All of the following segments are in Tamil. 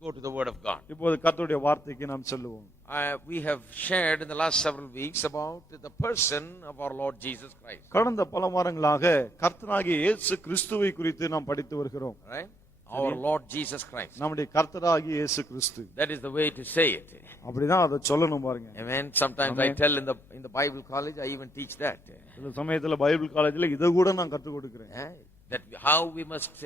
go to the word of God. இப்போது கர்த்தருடைய வார்த்தைக்கு நாம் செல்லுவோம். We have shared in the last several weeks about the person of our Lord Jesus Christ. கடந்த பல வாரங்களாக கர்த்தராகிய இயேசு கிறிஸ்துவை குறித்து நாம் படித்து வருகிறோம். Right? Our Lord Jesus Christ. நம்முடைய கர்த்தராகிய இயேசு கிறிஸ்து. That is the way to say it. அப்படிதான் அதை சொல்லணும் பாருங்க. Amen. Sometimes I tell in the Bible college, I even teach that. சில சமயத்துல பைபிள் காலேஜ்ல இத கூட நான் கற்றுக் கொடுக்கிறேன். That how we must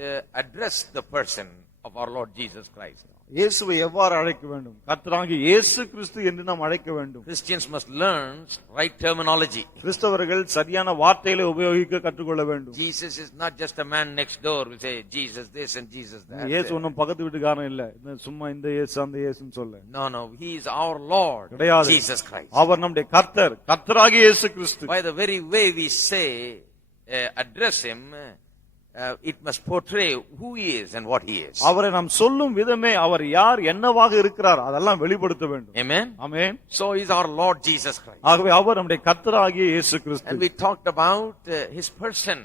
address the person of our Lord Jesus Christ. இயேசுவை எவ்வாறு அழைக்க வேண்டும், கர்த்தராகிய இயேசு கிறிஸ்து என்று நாம் அழைக்க வேண்டும். Christians must learn right terminology. கிறிஸ்தவர்கள் சரியான வார்த்தைகளை உபயோகிக்க கற்றுக்கொள்ள வேண்டும். Jesus is not just a man next door who say Jesus this and Jesus that. இயேசு ஒன்னும் பக்கத்து வீட்டுக்காரன் இல்ல, சும்மா இந்த இயேசு அந்த இயேசுன்னு சொல்ல. No, he is our Lord Jesus Christ. அவர் நம்முடைய கர்த்தர், கர்த்தராகிய இயேசு கிறிஸ்து. By the very way we say address him, it must portray who he is and what he is. அவரை நாம் சொல்லும் விதமே அவர் யார் என்னவாக இருக்கிறார் அதெல்லாம் வெளிப்படுத்த வேண்டும். Amen. Amen. So he is our Lord Jesus Christ. ஆகவே அவர் நம்முடைய கர்த்தராகிய இயேசு கிறிஸ்து. And we talked about his person.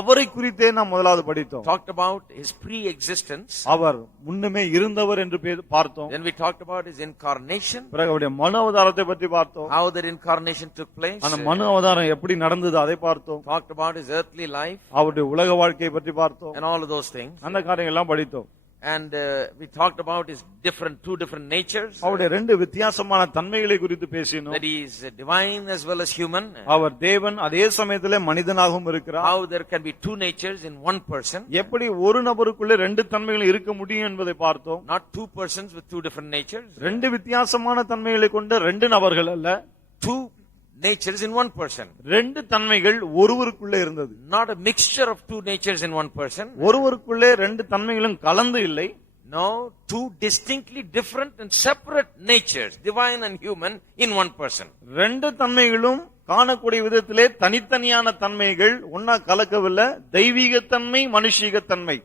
அவரை குறித்தே நாம் முதலாவது படித்தோம். Talked about his pre-existence. அவர் முன்னமே இருந்தவர் என்று பார்த்தோம். Then we talked about his incarnation. பிறகு அவருடைய மனு அவதாரத்தை பற்றி பார்த்தோம். How that incarnation took place. அந்த மனு அவதாரம் எப்படி நடந்தது அதை பார்த்தோம். Talked about his earthly life. அவருடைய உலக வாழ்க்கையை பற்றி பார்த்தோம். And all of those things. அந்த காரியங்கள் எல்லாம் படித்தோம். And we talked about his two different natures. அவருடைய ரெண்டு வித்தியாசமான தன்மைகளை குறித்து பேசினோம். That he is divine as well as human. அவர் தேவன் அதே சமயத்திலே மனிதனாகவும் இருக்கிறார். How there can be two natures in one person. எப்படி ஒரு நபருக்குள்ளே ரெண்டு தன்மைகள் இருக்க முடியும் என்பதை பார்த்தோம். Not two persons with two different natures. ரெண்டு வித்தியாசமான தன்மைகளை கொண்ட ரெண்டு நபர்கள் அல்ல. Two natures in one person. ரெண்டு தன்மைகள் ஒருவருக்குள்ளே இருந்தது. Not a mixture of two natures in one person. ஒருவருக்குள்ளே ரெண்டு தன்மைகளும் கலந்து இல்லை. No, two distinctly different and separate natures, divine and human, in one person. ரெண்டு தன்மைகளும் காணக்கூடிய விதத்திலே தனித்தனியான தன்மைகள் ஒன்னா கலக்கவில்லை. தெய்வீக தன்மை, மனுஷீக தன்மை.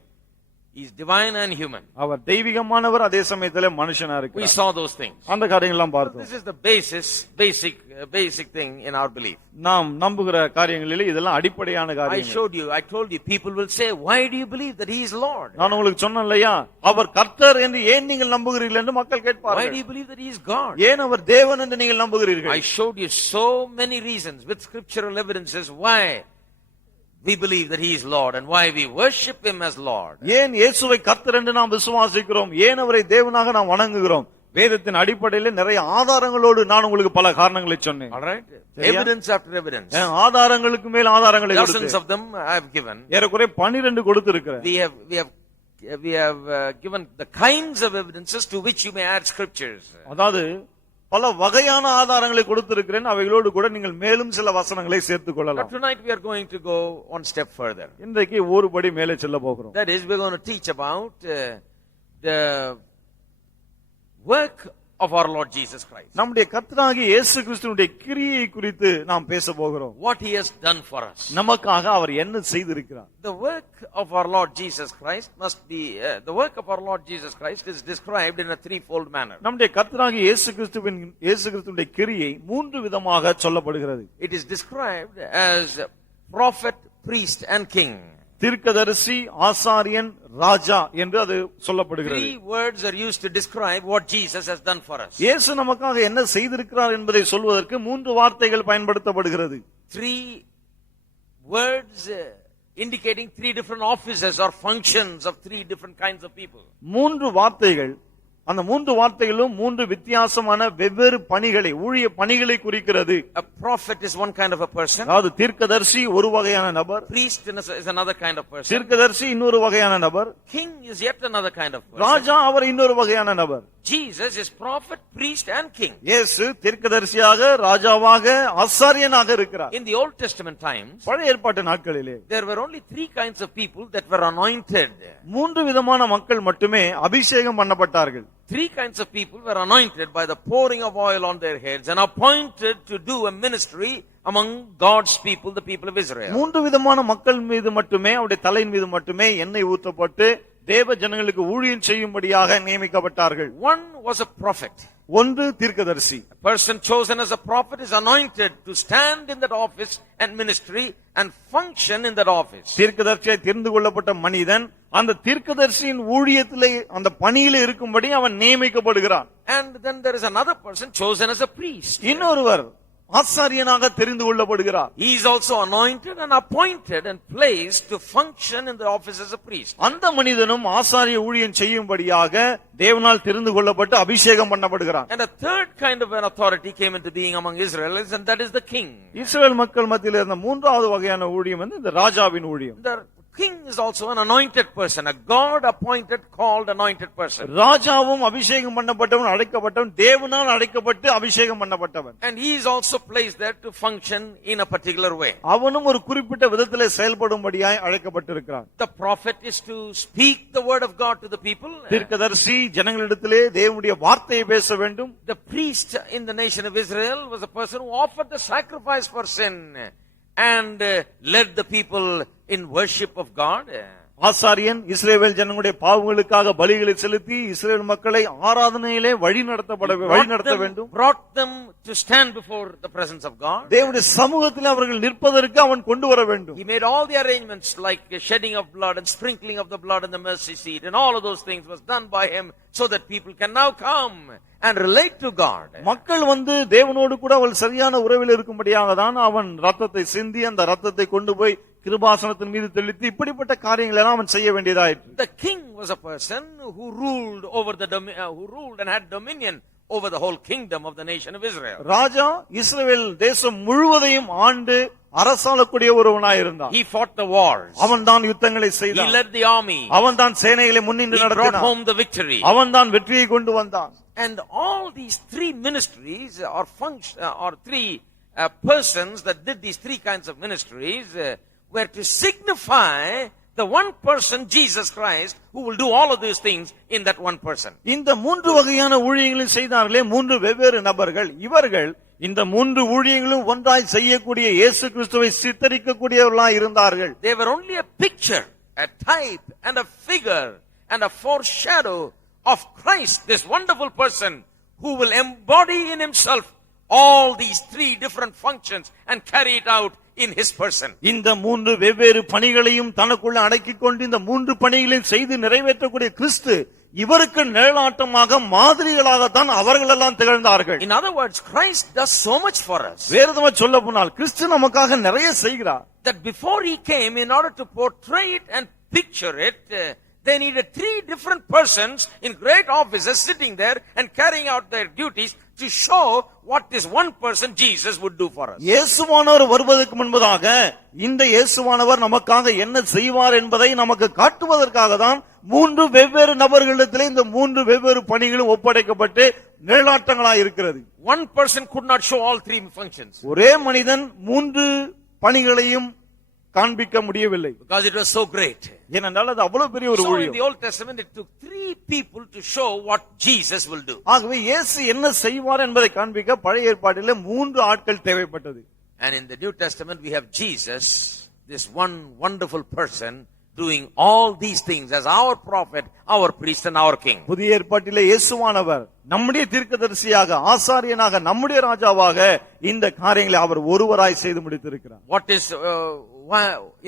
He is divine and human. அவர் தெய்வீகமானவர் அதே சமயத்திலே மனுஷனா இருக்கிறார். We saw those things. அந்த காரியங்கள் எல்லாம் பார்த்தோம். This is the basic thing in our belief. நாம் நம்புகிற காரியங்களிலே இதெல்லாம் அடிப்படையான காரியங்கள். I told you people will say, why do you believe that he is Lord? நான் உங்களுக்கு சொன்னேன் இல்லையா, அவர் கர்த்தர் என்று ஏன் நீங்கள் நம்புகிறீர்கள் என்று மக்கள் கேட்பார்கள். Why do you believe that he is God? ஏன் அவர் தேவன் என்று நீங்கள் நம்புகிறீர்கள்? I showed you so many reasons with scriptural evidences why we believe that he is Lord and why we worship him as Lord. ஏன் இயேசுவை கர்த்தர் என்று நாம் விசுவாசிக்கிறோம், ஏன் அவரை தேவனாக நாம் வணங்குகிறோம்? வேதத்தின் அடிப்படையில் நிறைய ஆதாரங்களோடு நான் உங்களுக்கு பல காரணங்களை சொன்னேன். All right, evidence after evidence. ஆதாரங்களுக்கு மேல் ஆதாரங்களை dozens of them I have given. ஏறக்குறைய 12 கொடுத்திருக்கிறேன். We have given the kinds of evidences to which you may add scriptures. அதாவது பல வகையான ஆதாரங்களை கொடுத்திருக்கிறேன், அவைகளோடு கூட நீங்கள் மேலும் சில வசனங்களை சேர்த்துக் கொள்ளலாம். Tonight we are going to go one step further. இன்றைக்கு ஒரு படி மேலே செல்ல போகிறோம். That is, we are going to teach about the work of our Lord Jesus Christ. நம்முடைய கர்த்தராகிய இயேசு கிறிஸ்துவினுடைய கிரியை குறித்து நாம் பேச போகிறோம். What he has done for us. நமக்காக அவர் என்ன செய்திருக்கிறார்? The work of our Lord Jesus Christ must be the work of our Lord Jesus Christ is described in a threefold manner. நம்முடைய கர்த்தராகிய இயேசு கிறிஸ்துவினுடைய கிரியை மூன்று விதமாக சொல்லப்படுகிறது. It is described as prophet, priest and king. தீர்க்கதரிசி, ஆசாரியன், ராஜா என்று அது சொல்லப்படுகிறது. Three words are used to describe what Jesus has done for us. இயேசு நமக்காக என்ன செய்திருக்கிறார் என்பதை சொல்வதற்கு மூன்று வார்த்தைகள் பயன்படுத்தப்படுகிறது. Three words indicating three different offices or functions of three different kinds of people. மூன்று வார்த்தைகள், அந்த மூன்று வார்த்தைகளும் மூன்று வித்தியாசமான வெவ்வேறு பணிகளை, ஊழிய பணிகளை குறிக்கிறது. A prophet is one kind of a person. அதாவது தீர்க்கதரிசி ஒரு வகையான நபர். Priest is another kind of person. தீர்க்கதரிசி இன்னொரு வகையான நபர். King is yet another kind of person. ராஜா அவர் இன்னொரு வகையான நபர். Jesus is prophet, priest and king. இயேசு தீர்க்கதரிசியாக, ராஜாவாக, ஆசாரியனாக இருக்கிறார். In the Old Testament times, பழைய ஏற்பாட்டு நாட்களிலே there were only three kinds of people that were anointed. மூன்று விதமான மக்கள் மட்டுமே அபிஷேகம் பண்ணப்பட்டார்கள். Three kinds of people were anointed by the pouring of oil on their heads and appointed to do a ministry among God's people, the people of Israel. மூன்று விதமான மக்கள் மீது மட்டுமே, அவருடைய தலையின் மீது மட்டுமே எண்ணெய் ஊற்றப்பட்டு தேவ ஜனங்களுக்கு ஊழியம் செய்யும்படியாக நியமிக்கப்பட்டார்கள். One was a prophet. ஒன்று தீர்க்கதரிசி. A person chosen as a prophet is anointed to stand in that office and ministry and function in that office. தீர்க்கதரிசியாய் தெரிந்து கொள்ளப்பட்ட மனிதன் அந்த தீர்க்கதரிசியின் ஊழியத்திலே அந்த பணியிலே இருக்கும்படி அவன் நியமிக்கப்படுகிறான். And then there is another person chosen as a priest. இன்னொருவர் ஆசாரியனாக தெரிந்து கொள்ளப்படுகிறார். He is also anointed and appointed and placed to function in the office as a priest. அந்த மனிதனும் ஆசாரிய ஊழியம் செய்யும்படியாக தேவனால் தெரிந்து கொள்ளப்பட்டு அபிஷேகம் பண்ணப்படுகிறான். And a third kind of an authority came into being among Israelites, and that is the king. இஸ்ரவேல் மக்கள் மத்தியில் இருந்த மூன்றாவது வகையான ஊழியம் இந்த ராஜாவின் ஊழியம். The king is also an anointed person, a God appointed, called anointed person. ராஜாவும் அபிஷேகம் பண்ணப்பட்டவன், அழைக்கப்பட்டவன், தேவனால் அழைக்கப்பட்டு அபிஷேகம் பண்ணப்பட்டவன். And he is also placed there to function in a particular way. அவனும் ஒரு குறிப்பிட்ட விதத்திலே செயல்படும்படியாய் அழைக்கப்பட்டிருக்கிறான். The prophet is to speak the word of God to the people. தீர்க்கதரிசி ஜனங்களிடத்திலே தேவனுடைய வார்த்தையை பேச வேண்டும். The priest in the nation of Israel was a person who offered the sacrifice for sin and led the people in worship of God. ஆசாரியன் இஸ்ரவேல் ஜனங்களுடைய பாவங்களுக்காக பலிகளை செலுத்தி இஸ்ரவேல் மக்களை ஆராதனையிலே வழி நடத்த வேண்டும். Brought them to stand before the presence of God. தேவனுடைய சமூகத்தில் அவர்கள் நிற்பதற்கு அவன் கொண்டு வர வேண்டும். He made all the arrangements like shedding of blood and sprinkling of the blood in the mercy seat, and all of those things was done by him so that people can now come and relate to God. மக்கள் தேவனோடு கூட அவள் சரியான உறவில் இருக்கும்படியாக தான் அவன் ரத்தத்தை சிந்தி அந்த ரத்தத்தை கொண்டு போய் கிருபாசனத்தின் மீது தெளித்து இப்படிப்பட்ட காரியங்களை எல்லாம் அவன் செய்ய வேண்டியதாயிற்று. The king was a person who ruled and had dominion over the whole kingdom of the nation of Israel. ராஜா இஸ்ரவேல் தேசம் முழுவதையும் ஆண்டு அரசாளக்கூடிய ஒருவனாய் இருந்தான். He fought the wars. அவன் தான் யுத்தங்களை செய்தான். He led the army. அவன் தான் சேனைகளை முன்னின்று நடத்தினான். He brought home the victory. அவன் தான் வெற்றியை கொண்டு வந்தான். And all these three ministries or three persons that did these three kinds of ministries were to signify the one person, Jesus Christ, who will do all of these things in that one person. இந்த மூன்று வகையான ஊழியங்களை செய்தார்களே மூன்று வெவ்வேறு நபர்கள், இவர்கள் இந்த மூன்று ஊழியங்களும் ஒன்றாய் செய்யக்கூடிய இயேசு கிறிஸ்துவை சித்தரிக்கக்கூடியவர்களாய் இருந்தார்கள். They were only a picture, a type and a figure and a foreshadow of Christ, this wonderful person who will embody in himself all these three different functions and carry it out in his person. இந்த மூன்று வெவ்வேறு பணிகளையும் தனக்குள்ள அடக்கிக் கொண்டு இந்த மூன்று பணிகளையும் செய்து நிறைவேற்றக்கூடிய கிறிஸ்து இவருக்கு நிழலாட்டமாக மாதிரிகளாக தான் அவர்கள் எல்லாம் திகழ்ந்தார்கள். In other words, Christ does so much for us. வேறுவிதமா சொல்ல போனால் கிறிஸ்து நமக்காக நிறைய செய்கிறார். That before he came, in order to portray it and picture it, they needed three different persons in great offices sitting there and carrying out their duties to show what this one person Jesus would do for us. இயேசுவானவர் வருவதற்கு முன்பதாக இந்த இயேசுவானவர் நமக்காக என்ன செய்வார் என்பதை நமக்கு காட்டுவதற்காக தான் மூன்று வெவ்வேறு நபர்களிடத்திலே இந்த மூன்று வெவ்வேறு பணிகளும் ஒப்படைக்கப்பட்டு நிழலாட்டங்களாய் இருக்கிறது. One person could not show all three functions. ஒரே மனிதன் மூன்று பணிகளையும் காண்பிக்க முடியவில்லை. Because it was so great. ஏனென்றால் அது அவ்வளவு பெரிய ஒரு ஊழியம். So in the Old Testament it took three people to show what Jesus will do. ஆகவே இயேசு என்ன செய்வார் என்பதை காண்பிக்க பழைய ஏற்பாட்டிலே மூன்று ஆட்கள் தேவைப்பட்டது. And in the New Testament we have Jesus, this one wonderful person, doing all these things as our prophet, our priest and our king. புதிய ஏற்பாட்டிலே இயேசுவானவர் நம்முடைய தீர்க்கதரிசியாக, ஆசாரியனாக, நம்முடைய ராஜாவாக இந்த காரியங்களை அவர் ஒருவராய் செய்து முடித்திருக்கிறார்.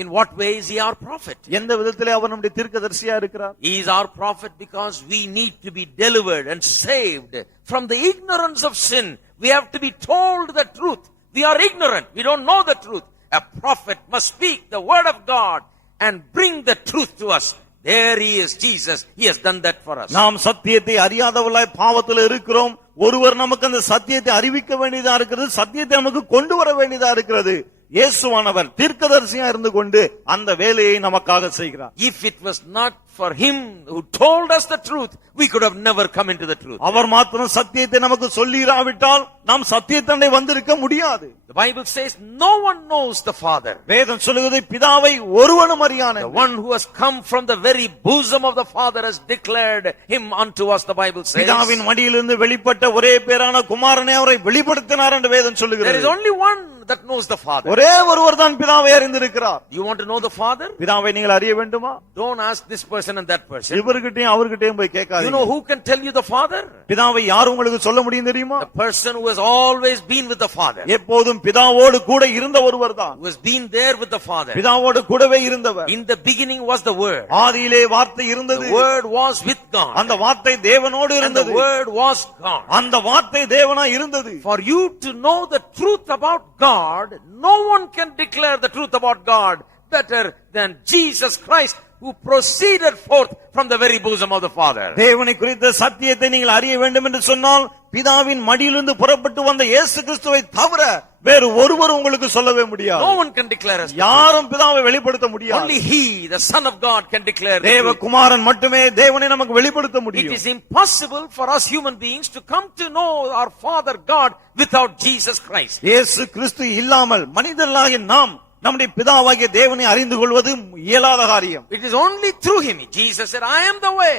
In what way is he our prophet? எந்த விதத்திலே அவர் நம்முடைய தீர்க்கதரிசியா இருக்கிறார்? He is our prophet because we need to be delivered and saved from the ignorance of sin. We have to be told the truth. We are ignorant. We don't know the truth. A prophet must speak the word of God and bring the truth to us. There he is, Jesus. He has done that for us. நாம் சத்தியத்தை அறியாதவர்களாய் பாவத்தில் இருக்கிறோம். ஒருவர் நமக்கு அந்த சத்தியத்தை அறிவிக்க வேண்டியதா இருக்கிறது, சத்தியத்தை நமக்கு கொண்டு வர வேண்டியதா இருக்கிறது. இயேசுவானவர் தீர்க்கதரிசியா இருந்து கொண்டு அந்த வேலையை நமக்காக செய்கிறார். If it was not for him who told us the truth, we could have never come into the truth. அவர் மாத்திரம் சத்தியத்தை நமக்கு சொல்லிராவிட்டால் நாம் சத்தியத்தண்டை வந்திருக்க முடியாது. The Bible says no one knows the Father. வேதம் சொல்லுகிறது பிதாவை ஒருவனும் அறியான். The one who has come from the very bosom of the Father has declared him unto us, the Bible says. பிதாவின் மடியிலிருந்து வெளிப்பட்ட ஒரே பேரான குமாரனை அவரை வெளிப்படுத்தினார் என்று வேதம் சொல்லுகிறது. There is only one, that knows the Father. ஒரே ஒருவர் தான் பிதாவை அறிந்திருக்கிறார். You want to know the Father? பிதாவை நீங்கள் அறிய வேண்டுமா? Don't ask this person and that person. இவர்கிட்டயும் அவர்கிட்டயும் போய் You கேட்காதீங்க. know who can tell you the Father? பிதாவை யார் உங்களுக்கு சொல்ல முடியும் தெரியுமா? The person who has always been with the Father. எப்போதும் பிதாவோடு கூட இருந்த ஒருவர் தான். Who has been there with the Father. பிதாவோடு கூடவே இருந்தவர். In the beginning was the Word. ஆதியிலே வார்த்தை இருந்தது. The Word was with God. அந்த வார்த்தை தேவனோடு And the இருந்தது. Word was God. அந்த வார்த்தை தேவனாய் இருந்தது. For you to know the truth about God, no one can declare the truth about God better than Jesus Christ, who proceeded forth from the very bosom of the Father. தேவனை குறித்த சத்தியத்தை நீங்கள் அறிய வேண்டும் என்று சொன்னால் பிதாவின் மடியிலிருந்து புறப்பட்டு வந்த இயேசு கிறிஸ்துவை தவிர வேறு ஒருவர் உங்களுக்கு சொல்லவே முடியாது. No one can declare us. யாரும் பிதாவை வெளிப்படுத்த முடியாது. Only He, the Son of God, can declare the தேவ truth. குமாரன் மட்டுமே தேவனை நமக்கு வெளிப்படுத்த It முடியும். is impossible for us human beings to come to know our Father God without Jesus Christ. இயேசு கிறிஸ்து இல்லாமல் மனிதர்களாகிய நாம் நம்முடைய பிதாவாகிய தேவனை அறிந்து கொள்வது இயலாத காரியம். It is only through Him. Jesus said, I am the way.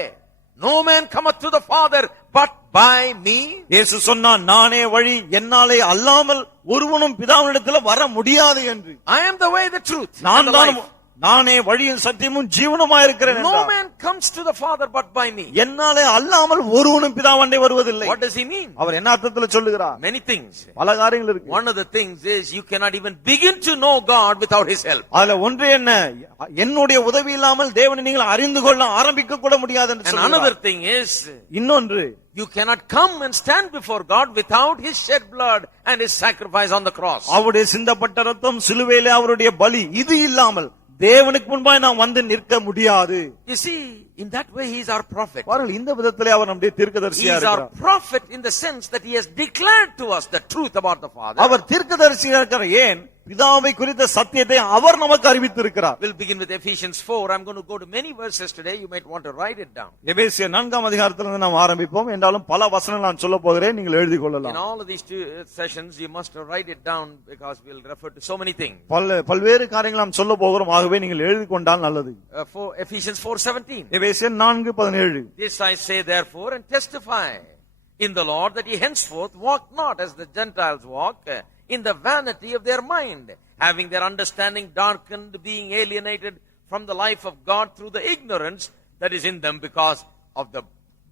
No man cometh to the Father but by me. இயேசு சொன்னார், நானே வழி, என்னாலே அல்லாமல் ஒருவனும் பிதாவினிடத்தில் வர முடியாது என்று. I am the way, the truth, and நான் the தான் life. நானே வழியும் சத்தியமும் ஜீவனுமாய் இருக்கிறேன் No என்றார். man comes to the Father but by me. என்னாலே அல்லாமல் ஒருவனும் பிதாவண்டை வருவதில்லை. What does He mean? அவர் என்ன அர்த்தத்துல சொல்லுகிறார்? Many things. பல காரியங்கள் இருக்கு. One of the things is you cannot even begin to know God without His help. அதுல ஒன்று என்ன, என்னுடைய உதவி இல்லாமல் தேவனை நீங்கள் அறிந்து கொள்ள ஆரம்பிக்க கூட முடியாது என்று And சொல்லுகிறார். another thing is இன்னொன்று, you cannot come and stand before God without His shed blood and His sacrifice on the cross. அவருடைய சிந்தப்பட்ட ரத்தம் சிலுவையிலே அவருடைய பலி இது இல்லாமல் தேவனுக்கு முன்பாய் நாம் வந்து நிற்க முடியாது. You see, in that way He is our prophet. பாருங்கள், இந்த விதத்திலே அவர் நம்முடைய He தீர்க்கதரிசியா is our இருக்கிறார். prophet in the sense that He has declared to us the truth about the Father. அவர் தீர்க்கதரிசியா இருக்கிறார். ஏன்? பிதாவை குறித்த சத்தியத்தை அவர் நமக்கு அறிவித்திருக்கிறார். We'll begin with Ephesians 4. I'm going to go to many verses today. You might want to write it down. எபேசியர் 4ஆம் அதிகாரத்திலிருந்து நாம் ஆரம்பிப்போம். என்றாலும் பல வசனங்கள் நான் சொல்ல போகிறேன், நீங்கள் எழுதிக் In கொள்ளலாம். all of these two sessions, you must write it down because we'll refer to so many things. பல்வேறு காரியங்கள் நாம் சொல்ல போகிறோம், ஆகவே நீங்கள் எழுதி கொண்டால் நல்லது. Ephesians 4:17. எபேசியர் 4:17. This I say therefore and testify in the Lord that ye henceforth walk not as the Gentiles walk, in the vanity of their mind, having their understanding darkened, being alienated from the life of God through the ignorance that is in them because of the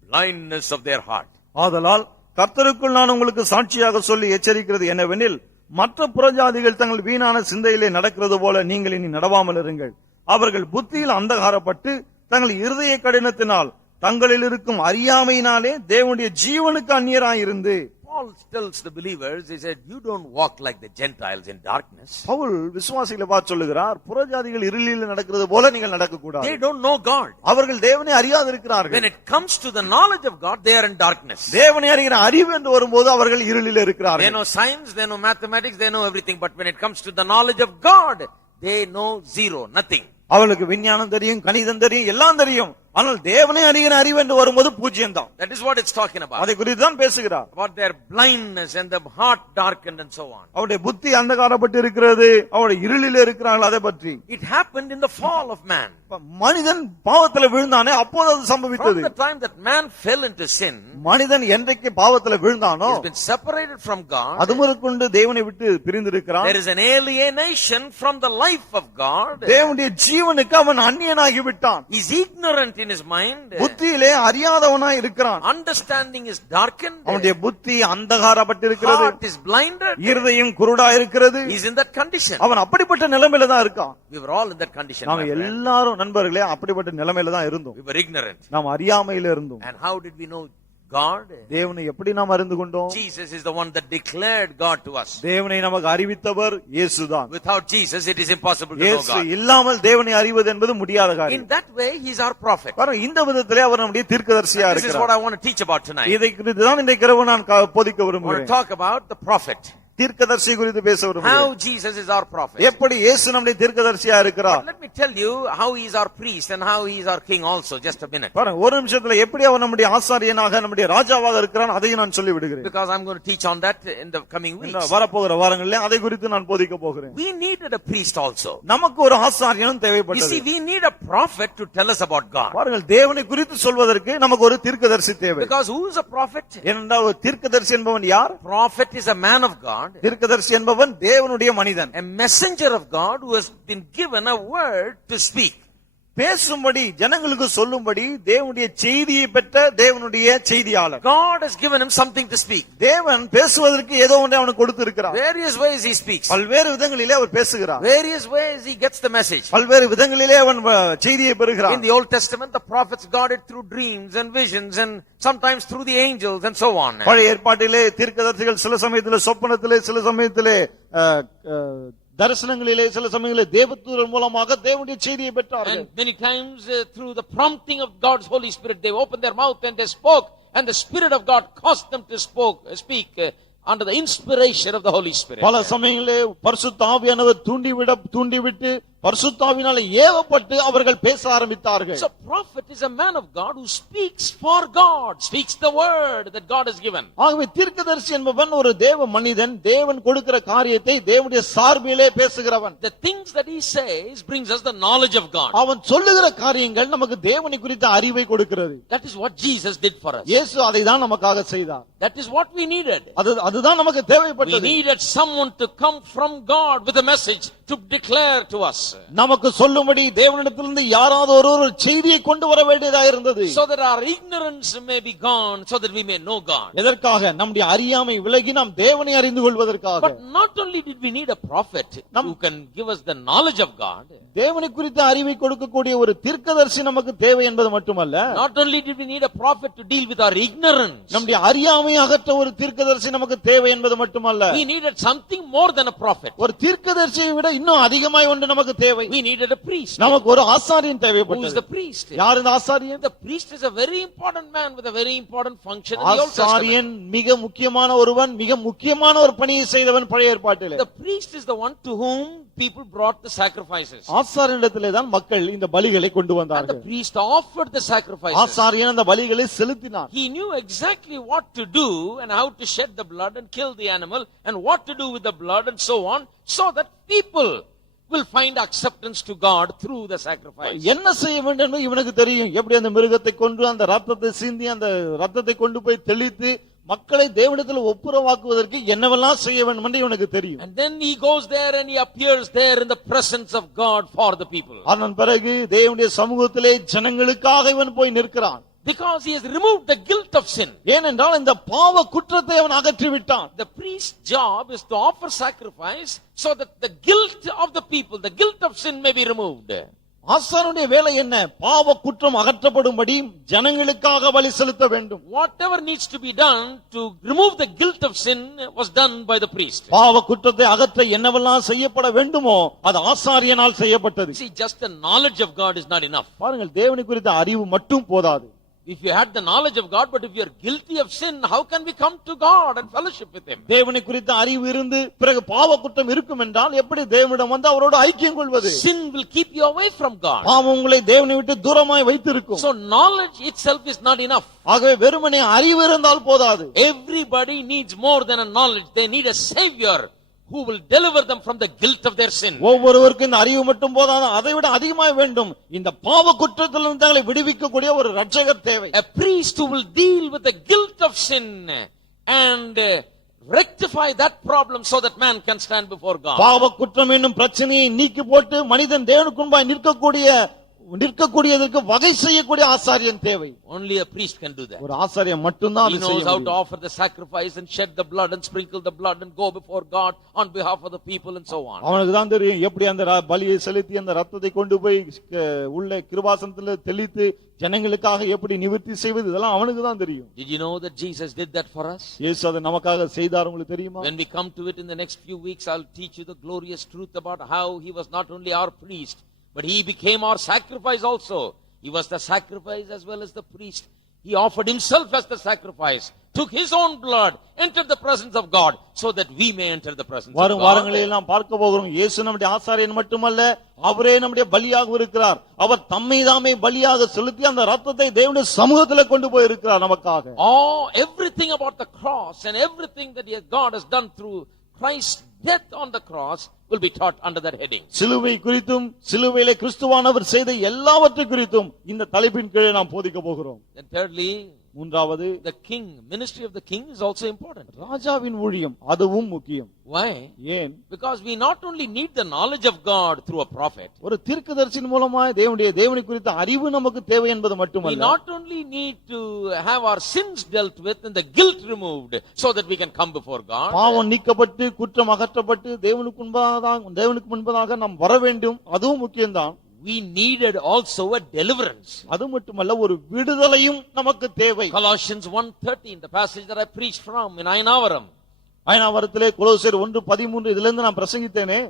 blindness of their heart. ஆதலால் கர்த்தருக்குள் நான் உங்களுக்கு சாட்சியாக சொல்லி எச்சரிக்கிறது என்னவெனில், மற்ற புறஜாதிகள் தங்கள் வீணான சிந்தையிலே நடக்கிறது போல நீங்கள் இனி நடவாமல் இருங்கள். அவர்கள் புத்தியில் அந்தகாரப்பட்டு தங்கள் இருதய கடினத்தினால் தங்களில் இருக்கும் அறியாமையினாலே தேவனுடைய ஜீவனுக்கு அந்நியராயிருந்து. Paul tells the believers, he said, you don't walk like the Gentiles in darkness. Pavul விசுவாசிகளை பார்த்து சொல்லுகிறார், புறஜாதிகள் இருளில் நடக்கிறது போல நீங்கள் நடக்க கூடாது. They don't know God. அவர்கள் தேவனை அறியாது இருக்கிறார்கள். When it comes to the knowledge of God, they are in darkness. தேவனை அறிகிற அறிவு என்று வரும்போது அவர்கள் இருளில் They இருக்கிறார்கள். know science, they know mathematics, they know everything. But when it comes to the knowledge of God, they know zero, nothing. அவளுக்கு விஞ்ஞானம் தெரியும், கணிதம் தெரியும், எல்லாம் தெரியும். ஆனால் தேவனை அறிகிற அறிவு என்று வரும்போது பூஜ்யம் தான். That is what it's talking about. அதை குறித்து தான் பேசுகிறார். About their blindness and the heart darkened and so on. அவருடைய புத்தி அந்தகாரப்பட்டு இருக்கிறது, அவருடைய இருளில் இருக்கிறார்கள், அதை பற்றி. It happened in the fall of man. மனிதன் பாவத்துல விழுந்தானே அப்போது அது From சம்பவித்தது. the time that man fell into sin, மனிதன் என்றைக்கு பாவத்துல விழுந்தானோ he's been separated from God. அது முதற்கொண்டு தேவனை விட்டு பிரிந்திருக்கிறான். There is an alienation from the life of God. தேவனுடைய ஜீவனுக்கு அவன் அந்நியனாகி விட்டான். He's ignorant in his mind. புத்தியிலே அறியாதவனாய் இருக்கிறான். Understanding is darkened. அவனுடைய புத்தி அந்தகாரப்பட்டிருக்கிறது. Heart is blinded. இருதயம் குருடா இருக்கிறது. He's in that condition. அவன் அப்படிப்பட்ட நிலைமையில தான் இருக்கான். We were all in that condition. நாம my friend. எல்லாரும் நண்பர்களே அப்படிப்பட்ட நிலைமையில தான் இருந்தோம். We were ignorant. நாம் அறியாமையில இருந்தோம். And how did we know God? தேவனை எப்படி நாம் அறிந்து கொண்டோம்? Jesus is the one that declared God to us. தேவனை நமக்கு அறிவித்தவர் இயேசுதான். Without Jesus, it is impossible to know இயேசு God. இல்லாமல் தேவனை அறிவது என்பது முடியாத In காரியம். that way, He is our prophet. பாருங்க, இந்த விதத்திலே அவர் நம்முடைய தீர்க்கதரிசியா This is what இருக்கிறார். I want to teach about tonight. இதை குறித்து தான் இன்றைக்கு இரவு நான் போதிக்க I want to விரும்புகிறேன். talk about the prophet. தீர்க்கதரிசி குறித்து பேச விரும்புகிறேன். How Jesus is our prophet. எப்படி இயேசு நம்முடைய தீர்க்கதரிசியா இருக்கிறார். But let me tell you how He is our priest and how He is our king also. Just a minute. பாருங்க, ஒரு நிமிஷத்துல எப்படி அவர் நம்முடைய ஆசாரியனாக நம்முடைய ராஜாவாக இருக்கிறான் அதையும் நான் சொல்லி விடுகிறேன். Because I'm going to teach on that in the coming weeks. வரப்போகிற வாரங்களிலே அதை குறித்து நான் போதிக்க போகிறேன். We needed a priest also. நமக்கு ஒரு ஆசாரியனும் You தேவைப்பட்டது. see, we need a prophet to tell us about God. பாருங்கள், தேவனை குறித்து சொல்வதற்கு நமக்கு ஒரு தீர்க்கதரிசி தேவை. Because who is a prophet? ஏனென்றால் ஒரு தீர்க்கதரிசி என்பவன் யார்? Prophet is a man of God God, தீர்க்கதரிசி என்பவன் தேவனுடைய மனிதன், a messenger of God who has been given a word to speak. பேசும்படி ஜனங்களுக்கு சொல்லும்படி தேவனுடைய செய்தியை பெற்ற தேவனுடைய செய்தியாளர். God has given him something to speak. தேவன் பேசுவதற்கு ஏதோ ஒன்றை அவனுக்கு கொடுத்திருக்கிறார். Various ways he speaks. பல்வேறு விதங்களிலே அவர் பேசுகிறார். Various ways he gets the message. பல்வேறு விதங்களிலே அவன் செய்தியை பெறுகிறார். In the Old Testament, the prophets got it through dreams and visions and sometimes through the angels and so on. பழைய ஏற்பாட்டிலே தீர்க்கதரிசிகள் சில சமயத்திலே சொப்பனத்திலே, சில சமயத்திலே தரிசனங்களிலே, சில சமயங்களிலே தேவதூதர் மூலமாக தேவனுடைய செய்தியை பெற்றார்கள். And many times through the prompting of God's Holy Spirit, they opened their mouth and they spoke, and the Spirit of God caused them to speak under the inspiration of the Holy Spirit. பல சமயங்களிலே பரிசுத்த ஆவியானவர் தூண்டிவிட்டு பரிசுத்தாவினாலே ஏவப்பட்டு அவர்கள் பேச ஆரம்பித்தார்கள். So prophet is a man of God who speaks for God, speaks the word that God has given. ஆகவே தீர்க்கதரிசி என்பவன் ஒரு தேவ மனிதன், தேவன் கொடுக்கிற காரியத்தை தேவனுடைய சார்பிலே பேசுகிறவன். The things that he says brings us the knowledge of God. அவன் சொல்லுகிற காரியங்கள் நமக்கு தேவனை குறித்த அறிவை கொடுக்கிறது. That is what Jesus did for us. இயேசு அதை தான் நமக்காக செய்தார். That is what we needed. அதுதான் நமக்கு We தேவைப்பட்டது. needed someone to come from God with a message to declare to us. நமக்கு சொல்லும்படி தேவனிடத்திலிருந்து யாராவது ஒரு செய்தியை கொண்டு வர வேண்டியதா இருந்தது. So that our ignorance may be gone, so that we may know God. எதற்காக? நம்முடைய அறியாமை விலகி நாம் தேவனை அறிந்து கொள்வதற்காக. But not only did we need a prophet who can give us the knowledge of God. தேவனை குறித்த அறிவை கொடுக்கக்கூடிய ஒரு தீர்க்கதரிசி நமக்கு தேவை என்பது மட்டுமல்ல. Not only did we need a prophet to deal with our ignorance. நம்முடைய அறியாமை அகற்ற ஒரு தீர்க்கதரிசி நமக்கு தேவை என்பது மட்டுமல்ல. We needed something more than a prophet. ஒரு தீர்க்கதரிசியை விட இன்னும் அதிகமாய் ஒன்று நமக்கு தேவை. We needed a priest. நமக்கு ஒரு ஆசாரியன் Who is தேவைப்பட்டது. the priest? யார் இந்த ஆசாரியன்? The priest is a very important man with a very important function in the Old Testament. ஆசாரியன் மிக முக்கியமான ஒருவன், மிக முக்கியமான ஒரு பணியை செய்தவன் பழைய ஏற்பாட்டிலே. The priest is the one to whom people brought the sacrifices. ஆசாரியனிடத்திலே தான் மக்கள் இந்த பலிகளை கொண்டு And the வந்தார்கள். priest offered the sacrifices. ஆசாரியன் அந்த பலிகளை செலுத்தினார். He knew exactly what to do and how to shed the blood and kill the animal and what to do with the blood and so on, so that people will find acceptance to God through the sacrifice. என்ன செய்ய வேண்டும் என்று இவனுக்கு தெரியும். எப்படி அந்த மிருகத்தை கொன்று அந்த ரத்தத்தை சிந்தி அந்த ரத்தத்தை கொண்டு போய் தெளித்து மக்களை தேவனிடத்தில் ஒப்புரவாக்குவதற்கு என்னவெல்லாம் செய்ய வேண்டும் என்று இவனுக்கு தெரியும். And then he goes there and he appears there in the presence of God for the people. அதன் பிறகு தேவனுடைய சமூகத்திலே ஜனங்களுக்காக இவன் போய் நிற்கிறான். Because he has removed the guilt of sin. ஏனென்றால் இந்த பாவ குற்றத்தை அவன் அகற்றி விட்டான். The priest's job is to offer sacrifice so that the guilt of the people, the guilt of sin may be removed. ஆசாரியனுடைய வேலை என்ன? பாவ குற்றம் அகற்றப்படும்படி ஜனங்களுக்காக பலி செலுத்த வேண்டும். Whatever needs to be done to remove the guilt of sin was done by the priest. பாவ குற்றத்தை அகற்ற என்னவெல்லாம் செய்யப்பட வேண்டுமோ அது ஆசாரியனால் செய்யப்பட்டது. See, just the knowledge of God is not enough. பாருங்கள், தேவனை குறித்த அறிவு மட்டும் போதாது. If you had the knowledge of God, but if you are guilty of sin, how can we come to God and fellowship with Him? தேவனை குறித்த அறிவு இருந்து பிறகு பாவ குற்றம் இருக்கும் என்றால் எப்படி தேவனிடம் வந்து அவரோடு ஐக்கியம் கொள்வது? Sin will keep you away from God. பாவம் உங்களை தேவனை விட்டு தூரமாய் வைத்திருக்கும். So knowledge itself is not enough. ஆகவே வெறுமனே அறிவு இருந்தால் போதாது. Everybody needs more than a knowledge. They need a savior who will deliver them from the guilt of their sin. ஒவ்வொருவருக்கும் இந்த அறிவு மட்டும் போதாது, அதை விட அதிகமாக வேண்டும். இந்த பாவ குற்றத்திலிருந்து தங்களை விடுவிக்கக்கூடிய ஒரு இரட்சகர் தேவை. A priest who will deal with the guilt of sin and rectify that problem so that man can stand before God. பாவ குற்றம் என்னும் பிரச்சனையை நீக்கி போட்டு மனிதன் தேவனுக்கு முன்பாய் நிற்கக்கூடியதற்கு வகை செய்யக்கூடிய ஆசாரியன் தேவை. Only a priest can do that. ஒரு ஆசாரியன் மட்டும்தான் He அதை செய்ய knows how to முடியும். offer the sacrifice and shed the blood and sprinkle the blood and go before God on behalf of the people and so on. அவனுக்கு தான் தெரியும் எப்படி அந்த பலியை செலுத்தி அந்த ரத்தத்தை கொண்டு போய் உள்ள கிருபாசனத்துல தெளித்து ஜனங்களுக்காக எப்படி நிவர்த்தி செய்வது, இதெல்லாம் அவனுக்கு தான் தெரியும். Did you know that Jesus did that for us? இயேசு அதை நமக்காக செய்தார். உங்களுக்கு தெரியுமா? When we come to it in the next few weeks, I'll teach you the glorious truth about how he was not only our priest, but he became our sacrifice also. He was the sacrifice as well as the priest. He offered himself as the sacrifice, took his own blood, entered the presence of God, so that we may enter the presence of வரும் God. வாரங்களில் நாம் பார்க்க போகிறோம். இயேசு நம்முடைய ஆசாரியன் மட்டுமல்ல, அவரே நம்முடைய பலியாக இருக்கிறார். அவர் தம்மை தாமே பலியாக செலுத்தி அந்த ரத்தத்தை தேவனுடைய சமூகத்திலே கொண்டு போய் இருக்கிறார் நமக்காக. Everything about the cross and everything that God has done through Christ's death on the cross will be taught under that heading. சிலுவை குறித்தும் சிலுவையிலே கிறிஸ்துவானவர் செய்த எல்லாவற்றை குறித்தும் இந்த தலைப்பின் கீழே நாம் போதிக்க போகிறோம். And thirdly, மூன்றாவது, the king, ministry of the king is also important. ராஜாவின் ஊழியம் அதுவும் முக்கியம். Why? ஏன்? Because we not only need the knowledge of God through a prophet, ஒரு தீர்க்கதரிசியின் மூலமாய் தேவனை குறித்த அறிவு நமக்கு தேவை என்பது we மட்டுமல்ல, not only need to have our sins dealt with and the guilt removed so that we can come before God. பாவம் நீக்கப்பட்டு குற்றம் அகற்றப்பட்டு தேவனுக்கு முன்பதாக நாம் வர வேண்டும், அதுவும் முக்கியம்தான். We needed also a deliverance. அது மட்டுமல்ல, ஒரு விடுதலையும் நமக்கு தேவை. Colossians 1:13, the passage that I preached from in Ayanavaram. அயனாவரத்திலே கொலோசியர் 1:13 இதிலிருந்து நான் பிரசங்கித்தேனே.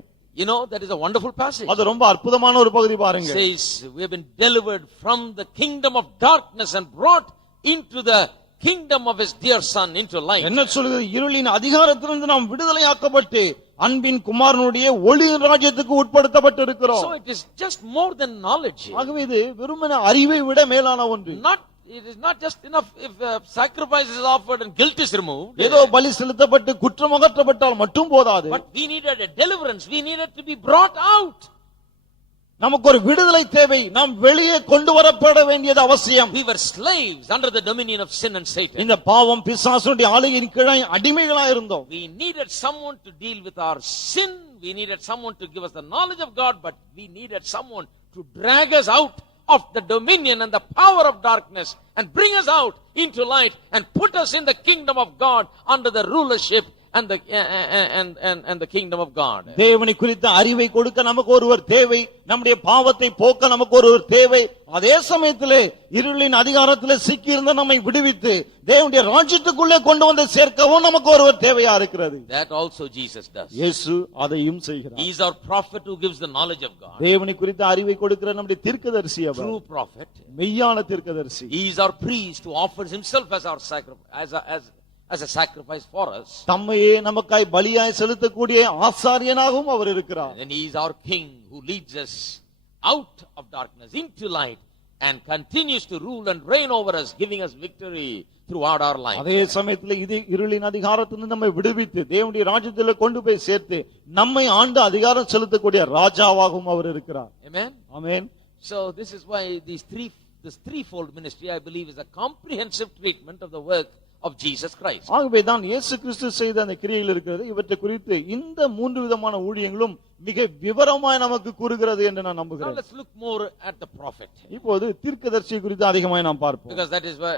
You know, that is a wonderful passage. அது ரொம்ப அற்புதமான ஒரு பகுதி It பாருங்க. says we have been delivered from the kingdom of darkness and brought into the kingdom of his dear son, into light. என்ன சொல்கிறது? இருளின் அதிகாரத்திலிருந்து நாம் விடுதலையாக்கப்பட்டு அன்பின் குமாரனுடைய ஒளியின் ராஜ்யத்துக்கு உட்படுத்தப்பட்டு இருக்கிறோம். So it is just more than knowledge. ஆகவே இது வெறுமனே அறிவை விட மேலான ஒன்று. It is not just enough if sacrifice is offered and guilt is removed. ஏதோ பலி செலுத்தப்பட்டு குற்றம் அகற்றப்பட்டால் மட்டும் போதாது. But we needed a deliverance. We needed to be brought out. நமக்கு ஒரு விடுதலை தேவை. நாம் வெளியே கொண்டு வரப்பட வேண்டியது அவசியம். We were slaves under the dominion of sin and Satan. இந்த பாவம் பிசாசுடைய ஆளுகையின் கீழே அடிமைகளாக இருந்தோம். We needed someone to deal with our sin. We needed someone to give us the knowledge of God, but we needed someone to drag us out of the dominion and the power of darkness and bring us out into light and put us in the kingdom of God under the rulership and the kingdom of God. தேவனை குறித்த அறிவை கொடுக்க நமக்கு ஒருவர் தேவை. நம்முடைய பாவத்தை போக்க நமக்கு ஒருவர் தேவை. அதே சமயத்திலே இருளின் அதிகாரத்திலே சிக்கி இருந்த நம்மை விடுவித்து தேவனுடைய ராஜ்யத்துக்குள்ளே கொண்டு வந்து சேர்க்கவும் நமக்கு ஒருவர் தேவையா இருக்கிறது. That also Jesus does. இயேசு அதையும் செய்கிறார். He is our prophet who gives the knowledge of God. தேவனை குறித்த அறிவை கொடுக்கிற நம்முடைய தீர்க்கதரிசி அவர். True prophet. மெய்யான தீர்க்கதரிசி. He is our priest who offers himself as our sacrifice, as a sacrifice for us. தம்மையே நமக்காய் பலியாய் செலுத்தக்கூடிய ஆசாரியனாகவும் அவர் இருக்கிறார். And he is our king who leads us out of darkness into light and continues to rule and reign over us, giving us victory throughout our life. அதே சமயத்தில் இது இருளின் அதிகாரத்திலிருந்து நம்மை விடுவித்து தேவனுடைய ராஜ்யத்திலே கொண்டு போய் சேர்த்து நம்மை ஆண்டு அதிகாரம் செலுத்தக்கூடிய ராஜாவாகவும் அவர் இருக்கிறார். Amen. Amen. So this is why this threefold ministry, I believe, is a comprehensive treatment of the work of Jesus Christ. ஆகவே தான் இயேசு கிறிஸ்து செய்த அந்த கிரியைகள் இருக்கிறது. இவற்றை குறித்து இந்த மூன்று விதமான ஊழியங்களும் மிக விவரமாய் நமக்கு கூறுகிறது என்று நான் Now நம்புகிறேன். let's look more at the prophet. இப்போது தீர்க்கதரிசி குறித்து அதிகமாய் நாம் பார்ப்போம். Because that is why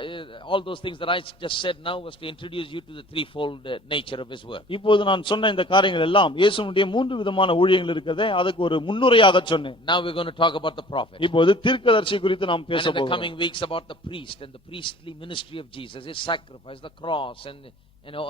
all those things that I just said now was to introduce you to the threefold nature of his work. இப்போது நான் சொன்ன இந்த காரியங்கள் எல்லாம் இயேசுவுடைய மூன்று விதமான ஊழியங்கள் இருக்கிறதே, அதுக்கு ஒரு முன்னுரையாக சொன்னேன். Now we're going to talk about the prophet. இப்போது தீர்க்கதரிசி குறித்து நாம் And பேச in the போகிறோம். coming weeks about the priest and the priestly ministry of Jesus, his sacrifice, the cross, and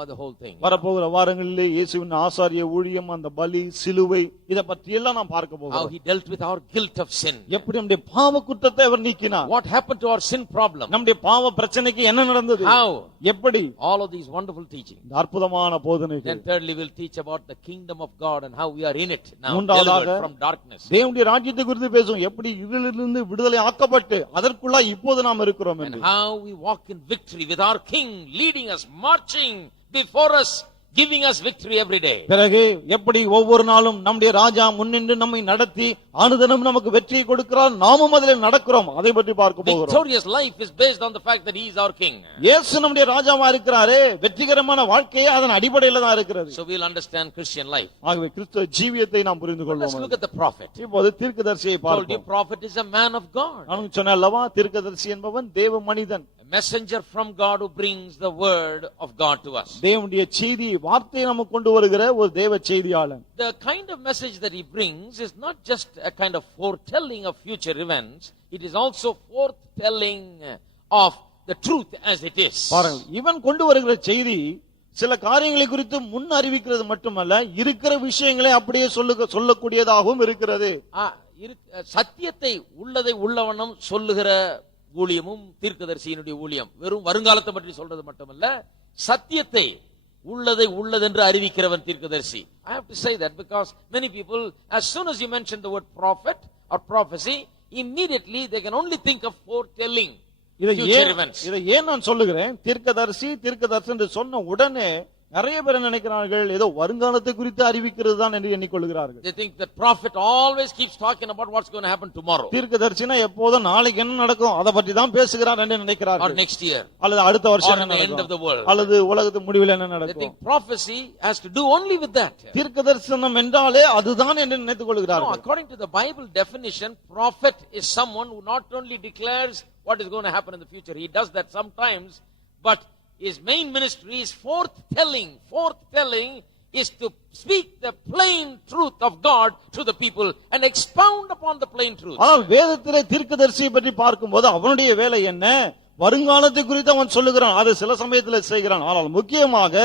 the whole thing. வரப்போகிற வாரங்களிலே இயேசுவின் ஆசாரிய ஊழியம், அந்த பலி, சிலுவை, இத பற்றி எல்லாம் நாம் பார்க்க How போகிறோம். he dealt with our guilt of sin. எப்படி நம்முடைய பாவ குற்றத்தை அவர் நீக்கினார். What happened to our sin problem? நம்முடைய பாவ பிரச்சனைக்கு என்ன நடந்தது. How? எப்படி. All of these wonderful teachings. இந்த அற்புதமான போதனைகள். Then thirdly, we'll teach about the kingdom of God and how we are in it now, மூன்றாவதாக delivered from darkness. தேவனுடைய ராஜ்யத்தை குறித்து பேசுவோம். எப்படி இருளிலிருந்து விடுதலை ஆக்கப்பட்டு அதற்குள்ள இப்போது நாம் இருக்கிறோம் And என்று. how we walk in victory with our king leading us, marching before us, giving us victory every day. பிறகு எப்படி ஒவ்வொரு நாளும் நம்முடைய ராஜா முன்னின்று நம்மை நடத்தி அனுதினம் நமக்கு வெற்றியை கொடுக்கிறார், நாமும் அதில் நடக்கிறோம். அதை பற்றி பார்க்க போகிறோம். Victorious life is based on the fact that he is our king. இயேசு நம்முடைய ராஜாவா இருக்கிறாரே, வெற்றிகரமான வாழ்க்கையே அதன் அடிப்படையில் தான் இருக்கிறது. So we'll understand Christian life. ஆகவே கிறிஸ்துவ ஜீவியத்தை நாம் புரிந்து Let's கொள்வோம். look at the prophet. இப்போது தீர்க்கதரிசியை I told you பார்ப்போம். prophet is a man of God. நான் சொன்னேன் அல்லவா, தீர்க்கதரிசி என்பவன் தேவ மனிதன். A messenger from God who brings the word of God to us. தேவனுடைய செய்தி, வார்த்தையை நமக்கு கொண்டு வருகிற ஒரு தேவ செய்தியாளன். The kind of message that he brings is not just a kind of foretelling of future events, it is also foretelling of the truth as it is. பாருங்கள், இவன் கொண்டு வருகிற செய்தி சில காரியங்களை குறித்து முன் அறிவிக்கிறது மட்டுமல்ல, இருக்கிற விஷயங்களை அப்படியே சொல்லக்கூடியதாகவும் இருக்கிறது. சத்தியத்தை உள்ளதை உள்ளவண்ணம் சொல்லுகிற ஊழியமும் தீர்க்கதரிசியினுடைய ஊழியம். வெறும் வருங்காலத்தை பற்றி சொல்றது மட்டுமல்ல, சத்தியத்தை உள்ளதை உள்ளதென்று அறிவிக்கிறவன் தீர்க்கதரிசி. I have to say that because many people, as soon as you mention the word prophet or prophecy, immediately they can only think of foretelling future events. இதை ஏன் நான் சொல்லுகிறேன்? தீர்க்கதரிசி என்று சொன்ன உடனே நிறைய பேர் என்ன நினைக்கிறார்கள், ஏதோ வருங்காலத்தை குறித்து அறிவிக்கிறது தான் என்று எண்ணிக்கொள்கிறார்கள். They think that prophet always keeps talking about what's going to happen tomorrow. தீர்க்கதரிசினா எப்போதும் நாளைக்கு என்ன நடக்கும் அதை பற்றி தான் பேசுகிறார் என்று நினைக்கிறார்கள். Or next year. அல்லது அடுத்த வருஷம் Or என்ன the end of the நடக்கும், world. அல்லது உலகத்து முடிவில் என்ன They நடக்கும். think prophecy has to do only with that. தீர்க்கதரிசனம் என்றாலே அதுதான் என்று நினைத்துக் No, கொள்கிறார்கள். according to the Bible definition, prophet is someone who not only declares what is going to happen in the future, he does that sometimes, but his main ministry is forthtelling. Forthtelling is to speak the plain truth of God to the people and expound upon the plain truth. ஆனால் வேதத்திலே தீர்க்கதரிசியை பற்றி பார்க்கும்போது அவனுடைய வேலை என்ன? வருங்காலத்தை குறித்து அவன் சொல்லுகிறான், அதை சில சமயத்தில் செய்கிறான். ஆனால் முக்கியமாக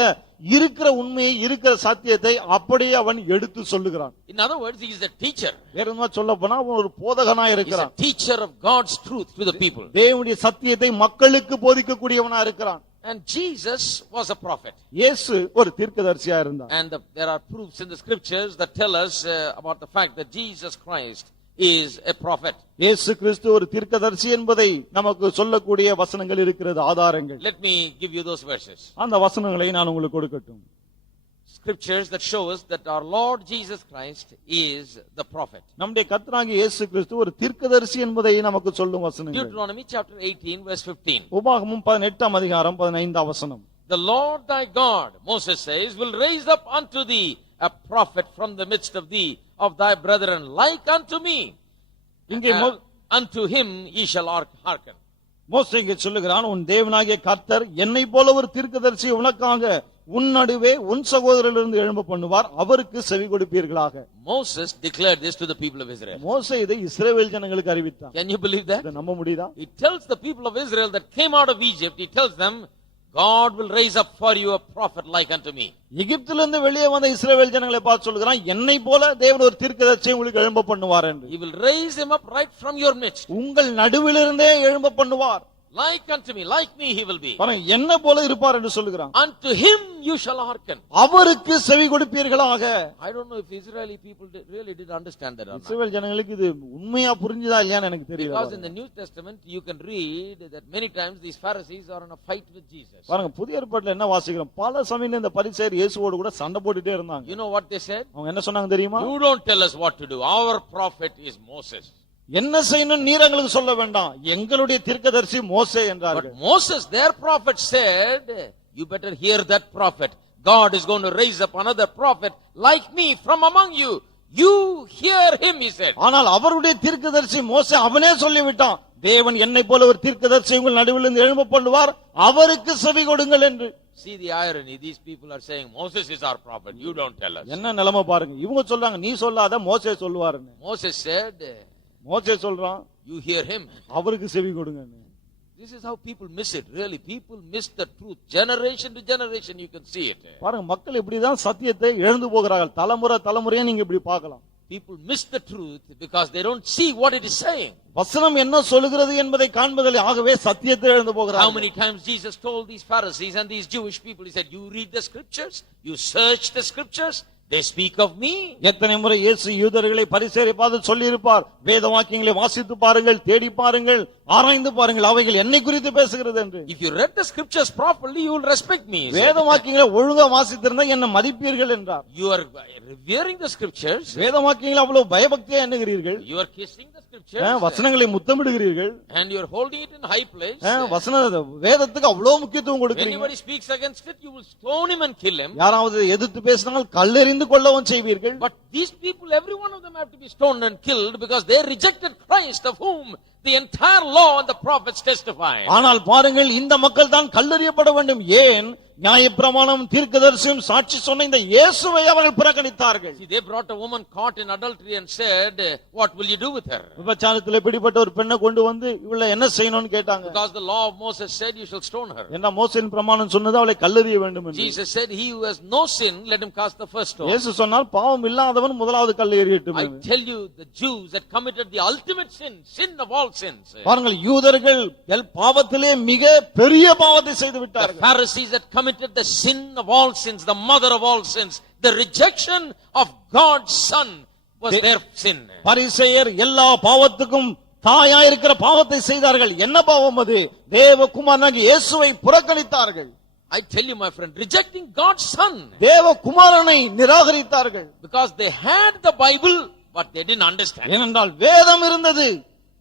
இருக்கிற உண்மையை, இருக்கிற சத்தியத்தை அப்படியே அவன் எடுத்து சொல்லுகிறான். In other words, he is a teacher. வேற என்ன சொல்ல போனா அவன் ஒரு போதகனாய் He is a இருக்கிறான். teacher of God's truth to the people. தேவனுடைய சத்தியத்தை மக்களுக்கு போதிக்கக்கூடியவனா இருக்கிறான். And Jesus was a prophet. இயேசு ஒரு தீர்க்கதரிசியா இருந்தார். And there are proofs in the scriptures that tell us about the fact that Jesus Christ is a prophet. இயேசு கிறிஸ்து ஒரு தீர்க்கதரிசி என்பதை நமக்கு சொல்லக்கூடிய வசனங்கள் இருக்கிறது, ஆதாரங்கள். Let me give you those verses. அந்த வசனங்களை நான் உங்களுக்கு கொடுக்கட்டும். Scriptures that show us that our Lord Jesus Christ is the prophet. நம்முடைய கர்த்தராகிய இயேசு கிறிஸ்து ஒரு தீர்க்கதரிசி என்பதை நமக்கு சொல்லும் வசனங்கள். Deuteronomy chapter 18 verse 15. உபாகமம் 18 அதிகாரம் 15 வசனம். The Lord thy God, Moses says, will raise up unto thee a prophet from the midst of thee, of thy brethren, like unto me. இங்கே Unto him ye shall hearken. மோசே இங்கே சொல்லுகிறான், உன் தேவனாகிய கர்த்தர் என்னை போல ஒரு தீர்க்கதரிசி உனக்காக உன் நடுவே உன் சகோதரரிலிருந்து எழும்ப பண்ணுவார், அவருக்கு செவி கொடுப்பீர்களாக. Moses declared this to the people of Israel. மோசே இதை இஸ்ரவேல் ஜனங்களுக்கு அறிவித்தான். Can you believe that? இதை நம்ப முடியுதா? He tells the people of Israel that came out of Egypt, he tells them, God will raise up for you a prophet like unto me. எகிப்திலிருந்து வெளியே வந்த இஸ்ரவேல் ஜனங்களை பார்த்து சொல்லுகிறான், என்னை போல தேவன் ஒரு தீர்க்கதரிசியை உங்களுக்கு எழும்ப பண்ணுவார் என்று. He will raise him up right from your midst. உங்கள் நடுவிலிருந்தே எழும்ப பண்ணுவார். Like unto me, like me he will be. பாருங்க, என்ன போல இருப்பார் என்று சொல்லுகிறான். Unto him you shall hearken. அவருக்கு செவி கொடுப்பீர்களாக. I don't know if Israeli people really did understand that or not. இஸ்ரவேல் ஜனங்களுக்கு இது உண்மையா புரிஞ்சுதா இல்லையான்னு எனக்கு தெரியல. Because in the New Testament you can read that many times these Pharisees are in a fight with Jesus. பாருங்க, புதிய ஏற்பாட்டுல என்ன வாசிக்கிறோம், பல சமயம் இந்த பரிசேயர் இயேசுவோடு கூட சண்டை போட்டுட்டே இருந்தாங்க. You know what they said? அவங்க என்ன சொன்னாங்க தெரியுமா? You don't tell us what to do. Our prophet is Moses. என்ன செய்யணும் நீர் எங்களுக்கு சொல்ல வேண்டாம், எங்களுடைய தீர்க்கதரிசி மோசே என்றார்கள். But Moses, their prophet, said, you better hear that prophet. God is going to raise up another prophet like me from among you. You hear him, he said. ஆனால் அவருடைய தீர்க்கதரிசி மோசே அவனே சொல்லிவிட்டான், தேவன் என்னை போல ஒரு தீர்க்கதரிசி உங்கள் நடுவிலிருந்து எழும்ப பண்ணுவார், அவருக்கு செவி கொடுங்கள் என்று. See the irony. These people are saying Moses is our prophet. You don't tell us. என்ன நிலைமை பாருங்க, இவங்க சொல்றாங்க நீ சொல்லாத, மோசே சொல்லுவாருன்னு. Moses said, மோசே சொல்றான், you hear him. அவருக்கு செவி கொடுங்க. This is how people miss it. Really, people miss the truth. Generation to generation you can see it. பாருங்க, மக்கள் இப்படிதான் சத்தியத்தை இழந்து போகிறார்கள். தலைமுறை தலைமுறையா நீங்க இப்படி பார்க்கலாம். People miss the truth because they don't see what it is saying. வசனம் என்ன சொல்கிறது என்பதை காண்பதில் ஆகவே சத்தியத்தை இழந்து How போகிறார்கள். many times Jesus told these Pharisees and these Jewish people, he said, you read the scriptures, you search the scriptures, they speak of me. எத்தனை முறை இயேசு யூதர்களை பரிசேயரை பார்த்து சொல்லி இருப்பார், வேத வாக்கியங்களை வாசித்து பாருங்கள், தேடி பாருங்கள், ஆராய்ந்து பாருங்கள், அவைகள் என்னை குறித்து பேசுகிறது என்று. If you read the scriptures properly, you will respect me. he said. வேத வாக்கியங்களை ஒழுங்கா வாசித்திருந்தா என்ன மதிப்பீர்கள் என்றார். You are revering the scriptures. வேத வாக்கியங்களை அவ்வளவு பயபக்தியா எண்ணுகிறீர்கள், You are kissing the scriptures. வசனங்களை முத்தமிடுகிறீர்கள், And you are holding it in high place. வசன வேதத்துக்கு அவ்வளவு முக்கியத்துவம் When கொடுக்கிறீங்க. anybody speaks against it, you will stone him and kill him. யாராவது எதிர்த்து பேசினால் கல்லெறிந்து கொள்ளவும் செய்வீர்கள். But these people, every one of them have to be stoned and killed because they rejected Christ, of whom the entire law and the prophets testify. ஆனால் பாருங்கள், இந்த மக்கள் தான் கல்லெறியப்பட வேண்டும். ஏன்? நியாயப்பிரமாணம் தீர்க்கதரிசியும் சாட்சி சொன்ன இந்த இயேசுவை அவர்கள் புறக்கணித்தார்கள். See, they brought a woman caught in adultery and said, what will you do with her? விபச்சாரத்தில் பிடிபட்ட ஒரு பெண்ணை கொண்டு வந்து இவளை என்ன செய்யணும்னு கேட்டாங்க. Because the law of Moses said you shall stone her. என்ன மோசேயின் பிரமாணம் சொன்னது அவளை கல்லெறிய வேண்டும் என்று. Jesus said, he who has no sin, let him cast the first stone. இயேசு சொன்னால் பாவம் இல்லாதவன் முதலாவது கல்லை எறியட்டும். I tell you, the Jews had committed the ultimate sin, sin of all sins. பாருங்கள், யூதர்கள் பாவத்திலே மிக பெரிய பாவத்தை செய்து The விட்டார்கள். Pharisees had committed the sin of all sins, the mother of all sins. The rejection of God's Son was their sin. பரிசேயர் எல்லா பாவத்துக்கும் தாயா இருக்கிற பாவத்தை செய்தார்கள். என்ன பாவம் அது? தேவகுமாரனாகிய இயேசுவை புறக்கணித்தார்கள். I tell you, my friend, rejecting God's son. தேவ குமாரனை நிராகரித்தார்கள். Because they had the Bible, but they didn't understand. ஏனென்றால் வேதம் இருந்தது,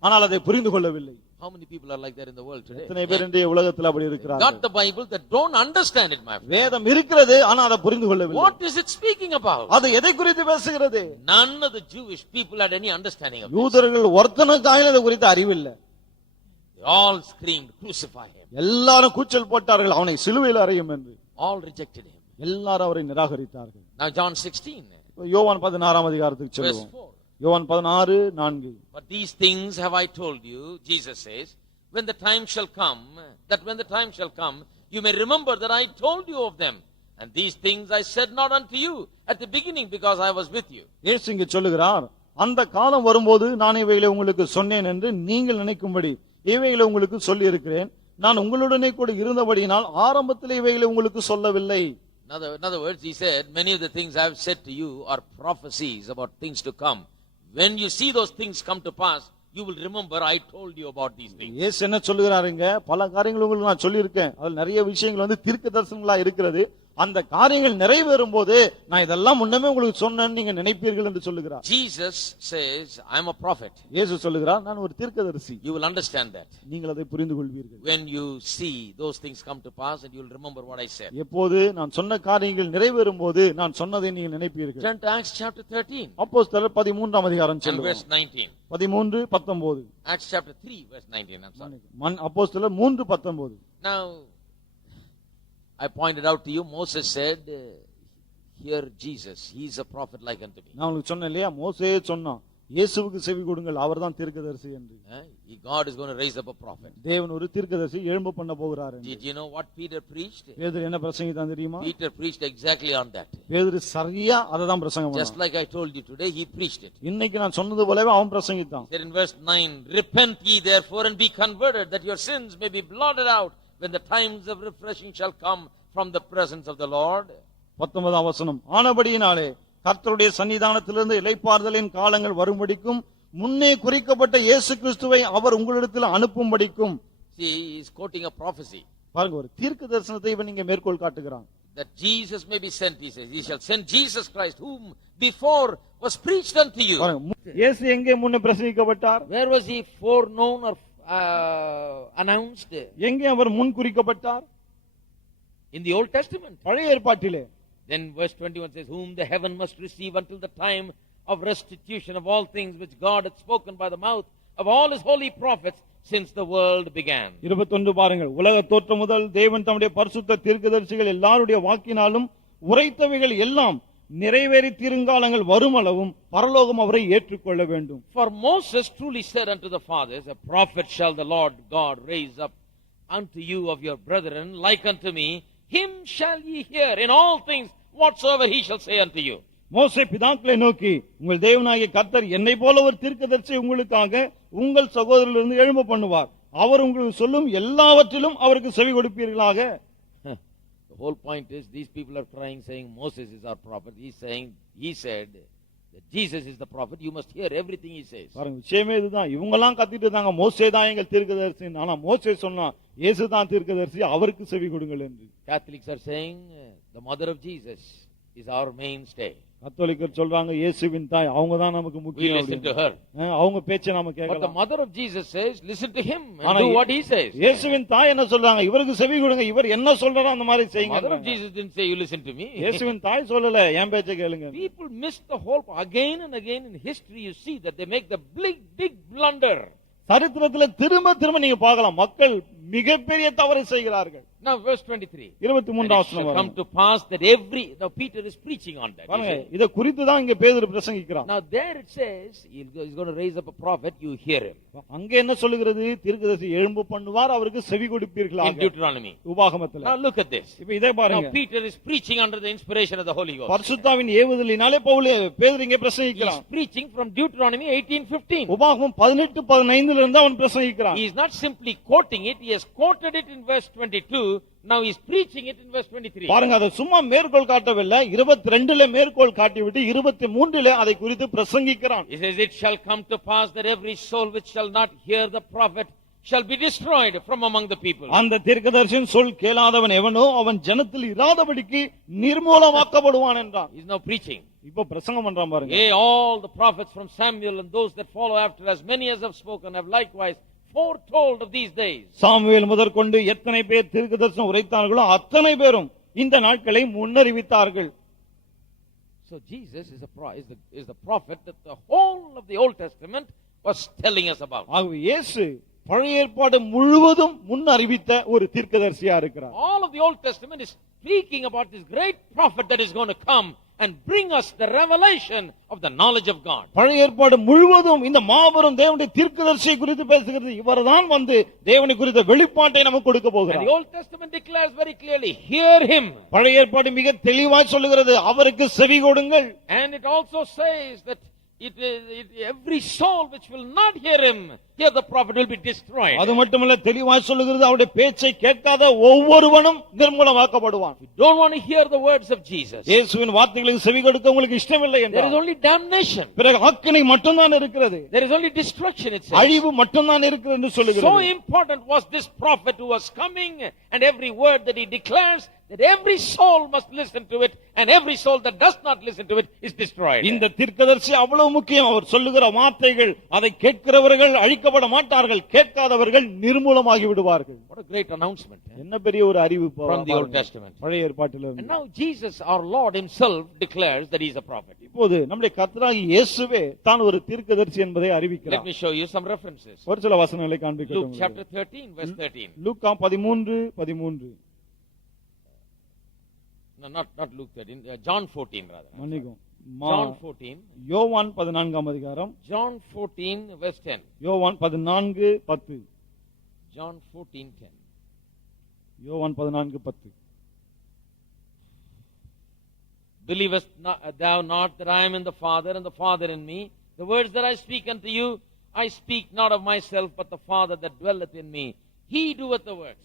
ஆனால் அதை புரிந்து கொள்ளவில்லை. How many people are like that in the world today? எத்தனை பேர் இன்றைய உலகத்தில் அப்படி இருக்கிறார்கள்? Got the Bible that don't understand it, my friend. வேதம் இருக்கிறது, ஆனா அதை புரிந்து கொள்ளவில்லை. What is it speaking about? அது எதை குறித்து பேசுகிறது? None of the Jewish people had any understanding of it. யூதர்கள் ஒருத்தனுக்காக அது குறித்து அறிவில்லை. They all screamed, crucify him. எல்லாரும் கூச்சல் போட்டார்கள், அவனை சிலுவையில் அறையும் என்று. All rejected him. எல்லாரும் அவரை நிராகரித்தார்கள். Now John 16, யோவான் 16 அதிகாரத்துக்கு verse செல்வோம். 4. யோவான் 16:4. But these things have I told you, Jesus says, when the time shall come, you may remember that I told you of them. And these things I said not unto you at the beginning, because I was with you. இயேசு இங்கு சொல்லுகிறார், அந்த காலம் வரும்போது நான் இவைகளை உங்களுக்கு சொன்னேன் என்று நீங்கள் நினைக்கும்படி இவைகளை உங்களுக்கு சொல்லி இருக்கிறேன். நான் உங்களுடனே கூட இருந்தபடியினால் ஆரம்பத்தில் இவைகளை உங்களுக்கு சொல்லவில்லை. In other words, he said, many of the things I have said to you are prophecies about things to come. When you see those things come to pass, you will remember I told you about these things. இயேசு என்ன சொல்லுகிறாருங்க, பல காரியங்கள் உங்களுக்கு நான் சொல்லியிருக்கேன், அதுல நிறைய விஷயங்கள் தீர்க்க தரிசனங்களா இருக்கிறது. அந்த காரியங்கள் நிறைவேறும் போது நான் இதெல்லாம் முன்னமே உங்களுக்கு சொன்னேன்னு நீங்க நினைப்பீர்கள் என்று சொல்லுகிறார். Jesus says, I am a prophet. இயேசு சொல்லுகிறார், நான் ஒரு தீர்க்கதரிசி. You will understand that. நீங்கள் அதை புரிந்து கொள்வீர்கள். When you see those things come to pass, and you will remember what I said. எப்போது நான் சொன்ன காரியங்கள் நிறைவேறும் போது நான் சொன்னதை நீங்கள் நினைப்பீர்கள். Turn to Acts chapter 13. அப்போஸ்தலர் 13 அதிகாரம் and சொல்லுவோம். verse 19. 13:19. Acts chapter 3 verse 19. I'm sorry. அப்போஸ்தலர் 3:19. Now I pointed out to you, Moses said, hear Jesus, he is a prophet like unto me. நான் உங்களுக்கு சொன்னேன் இல்லையா, மோசே சொன்னான், இயேசுவுக்கு செவி கொடுங்கள், அவர்தான் தீர்க்கதரிசி என்று. God is going to raise up a prophet. தேவன் ஒரு தீர்க்கதரிசி எழும்ப பண்ண போகிறார். Did you know what Peter preached? பேதுரு என்ன பிரசங்கித்தான் தெரியுமா? Peter preached exactly on that. பேதுரு சரியா அததான் பிரசங்கம் பண்ணான். Just like I told you today, he preached it. இன்னைக்கு நான் சொன்னது போலவே அவன் பிரசங்கித்தான். There in verse 9, repent ye therefore and be converted, that your sins may be blotted out when the times of refreshing shall come from the presence of the Lord. 19 வசனம், ஆனபடியினாலே கர்த்தருடைய சன்னிதானத்திலிருந்து இளைப்பாறுதலின் காலங்கள் வரும்படிக்கும் முன்னே குறிக்கப்பட்ட இயேசு கிறிஸ்துவை அவர் உங்களிடத்தில் அனுப்பும்படிக்கும். See, he is quoting a prophecy. பாருங்க, ஒரு தீர்க்க தரிசனத்தை இவன் இங்கே மேற்கோள் காட்டுகிறான். That Jesus may be sent, he says. He shall send Jesus Christ, whom before was preached unto you. இயேசு எங்கே முன்னே பிரசங்கிக்கப்பட்டார்? Where was he foreknown or announced? எங்கே அவர் முன் குறிக்கப்பட்டார்? In the Old Testament. பழைய ஏற்பாட்டிலே. Then verse 21 says, whom the heaven must receive until the time of restitution of all things which God had spoken by the mouth of all his holy prophets since the world began. 21 பாருங்கள், உலக தோற்றம் முதல் தேவன் தம்முடைய பரிசுத்த தீர்க்கதரிசிகள் எல்லாருடைய வாக்கினாலும் உரைத்தவைகள் எல்லாம் நிறைவேறி தீருங்காலங்கள் வருமளவும் பரலோகம் அவரை ஏற்றுக்கொள்ள வேண்டும். For Moses truly said unto the fathers, a prophet shall the Lord God raise up unto you of your brethren like unto me, him shall ye hear in all things whatsoever he shall say unto you. மோசே பிதாக்களை நோக்கி, உங்கள் தேவனாகிய கர்த்தர் என்னை போல ஒரு தீர்க்கதரிசி உங்களுக்காக உங்கள் சகோதரரிலிருந்து எழும்ப பண்ணுவார், அவர் உங்களுக்கு சொல்லும் எல்லாவற்றிலும் அவருக்கு செவி கொடுப்பீர்களாக. The whole point is, these people are crying saying Moses is our prophet. He said that Jesus is the prophet, you must hear everything he says. பாருங்க, விஷயமே இதுதான். இவங்கெல்லாம் கத்திட்டு இருந்தாங்க, மோசே தான் எங்கள் தீர்க்கதரிசி. ஆனா மோசே சொன்னா இயேசு தான் தீர்க்கதரிசி, அவருக்கு செவி கொடுங்கள் என்று. Catholics are saying the mother of Jesus is our mainstay. கத்தோலிக்கர் சொல்றாங்க, இயேசுவின் தாய் அவங்க தான் நமக்கு We முக்கியம். listen to her. அவங்க பேச்சை நாம But the கேட்கலாம். mother of Jesus says, listen to him and do what he says. இயேசுவின் தாய் என்ன சொல்றாங்க, இவருக்கு செவி கொடுங்க, இவர் என்ன சொல்றாரோ அந்த மாதிரி The செய்யுங்க. mother of Jesus didn't say, you listen to me. இயேசுவின் தாய் சொல்லல, என் பேச்சை கேளுங்க. People miss the whole. Again and again in history you see that they make the big blunder. சரித்திரத்துல திரும்ப திரும்ப நீங்க பார்க்கலாம், மக்கள் மிகப்பெரிய தவறை செய்கிறார்கள். Now verse 23. 23 It shall come to pass that now Peter is preaching on that. இத குறித்து தான் இங்க பேதுரு பிரசங்கிக்கிறான். Now there it says he's going to raise up a prophet, you hear him. அங்க என்ன சொல்லுகிறது, தீர்க்கதரிசி எழும்பு பண்ணுவார், அவருக்கு செவி கொடுப்பீர்களாக. In Deuteronomy. உபாகமத்துல. Now look at this. இப்போ இதே பாருங்க. Now Peter is preaching under the inspiration of the Holy Ghost. பரிசுத்தாவின் ஏவுதலினாலே பேதுரு இங்க பிரசங்கிக்கிறான். He's preaching from Deuteronomy 18:15. உபாகமம் 18:15 இருந்து அவன் பிரசங்கிக்கிறான். He is not simply quoting it, he has quoted it in verse 22. Now he is preaching it in verse 23. பாருங்க, அதை சும்மா மேற்கோள் காட்டவில்லை, 22ல மேற்கோள் காட்டிவிட்டு 23ல அதை குறித்து பிரசங்கிக்கிறான். He says, it shall come to pass that every soul which shall not hear the prophet shall be destroyed from among the people. அந்த தீர்க்கதரிசியின் சொல் கேளாதவன் எவனோ அவன் ஜனத்தில் இராதபடிக்கு நிர்மூலமாக்கப்படுவான் என்றான். He's now preaching. இப்போ பிரசங்கம் பண்றான் பாருங்க. Yea, all the prophets from Samuel and those that follow after, as many as have spoken, have likewise foretold of these days. Samuel முதற்கொண்டு எத்தனை பேர் தீர்க்கதரிசனம் உரைத்தார்களோ அத்தனை பேரும் இந்த நாட்களை முன்னறிவித்தார்கள். So Jesus is the prophet that the whole of the Old Testament was telling us about. ஆகவே இயேசு பழைய ஏற்பாடு முழுவதும் முன்னறிவித்த ஒரு தீர்க்கதரிசியா இருக்கிறார். All of the Old Testament is speaking about this great prophet that is going to come and bring us the revelation of the knowledge of God. பழைய ஏற்பாடு முழுவதும் இந்த மாபெரும் தேவனுடைய தீர்க்கதரிசியை குறித்து பேசுகிறது. இவர்தான் வந்து தேவனை குறித்த வெளிப்பாட்டை நமக்கு கொடுக்க And போகிறார். the Old Testament declares very clearly, hear him. பழைய ஏற்பாடு மிக தெளிவாய் சொல்லுகிறது, அவருக்கு செவி கொடுங்கள். And it also says that every soul which will not hear him, hear the prophet, will be destroyed. அது மட்டுமல்ல, தெளிவாய் சொல்லுகிறது, அவருடைய பேச்சை கேட்காத ஒவ்வொருவனும் நிர்மூலமாக்கப்படுவான். If you don't want to hear the words of Jesus, இயேசுவின் வார்த்தைகளுக்கு செவி கொடுக்க உங்களுக்கு இஷ்டமில்லை there is என்றால் only damnation. பிறகு ஆக்கினை மட்டும்தான் இருக்கிறது, There is only destruction, it says. அழிவு மட்டும்தான் இருக்கிறது என்று So சொல்லுகிறது. important was this prophet who was coming, and every word that he declares, that every soul must listen to it, and every soul that does not listen to it is destroyed. இந்த தீர்க்கதரிசி அவ்வளவு முக்கியம். அவர் சொல்லுகிற வார்த்தைகள், அதை கேட்கிறவர்கள் அழிக்கப்பட மாட்டார்கள், கேட்காதவர்கள் நிர்மூலமாகி விடுவார்கள். What a great announcement என்ன பெரிய ஒரு அறிவிப்பு from the Old Testament. பழைய ஏற்பாட்டில். And now Jesus, our Lord himself, declares that he is a prophet. இப்போது நம்முடைய கர்த்தராகிய இயேசுவே தான் ஒரு தீர்க்கதரிசி என்பதை Let அறிவிக்கிறார். me show you some references. ஒரு சில வசனங்களை Luke காண்பிக்கிறோம். chapter 13, verse 13. Luca 13:13. No, not Luke 13, John 14 rather. மன்னிக்கும். John 14. யோவான் 14ஆம் அதிகாரம். John 14, verse 10. யோவான் 14:10. John 14:10. யோவான் 14:10. Believest thou not that I am in the Father, and the Father in me? The words that I speak unto you, I speak not of myself, but the Father that dwelleth in me, he doeth the works.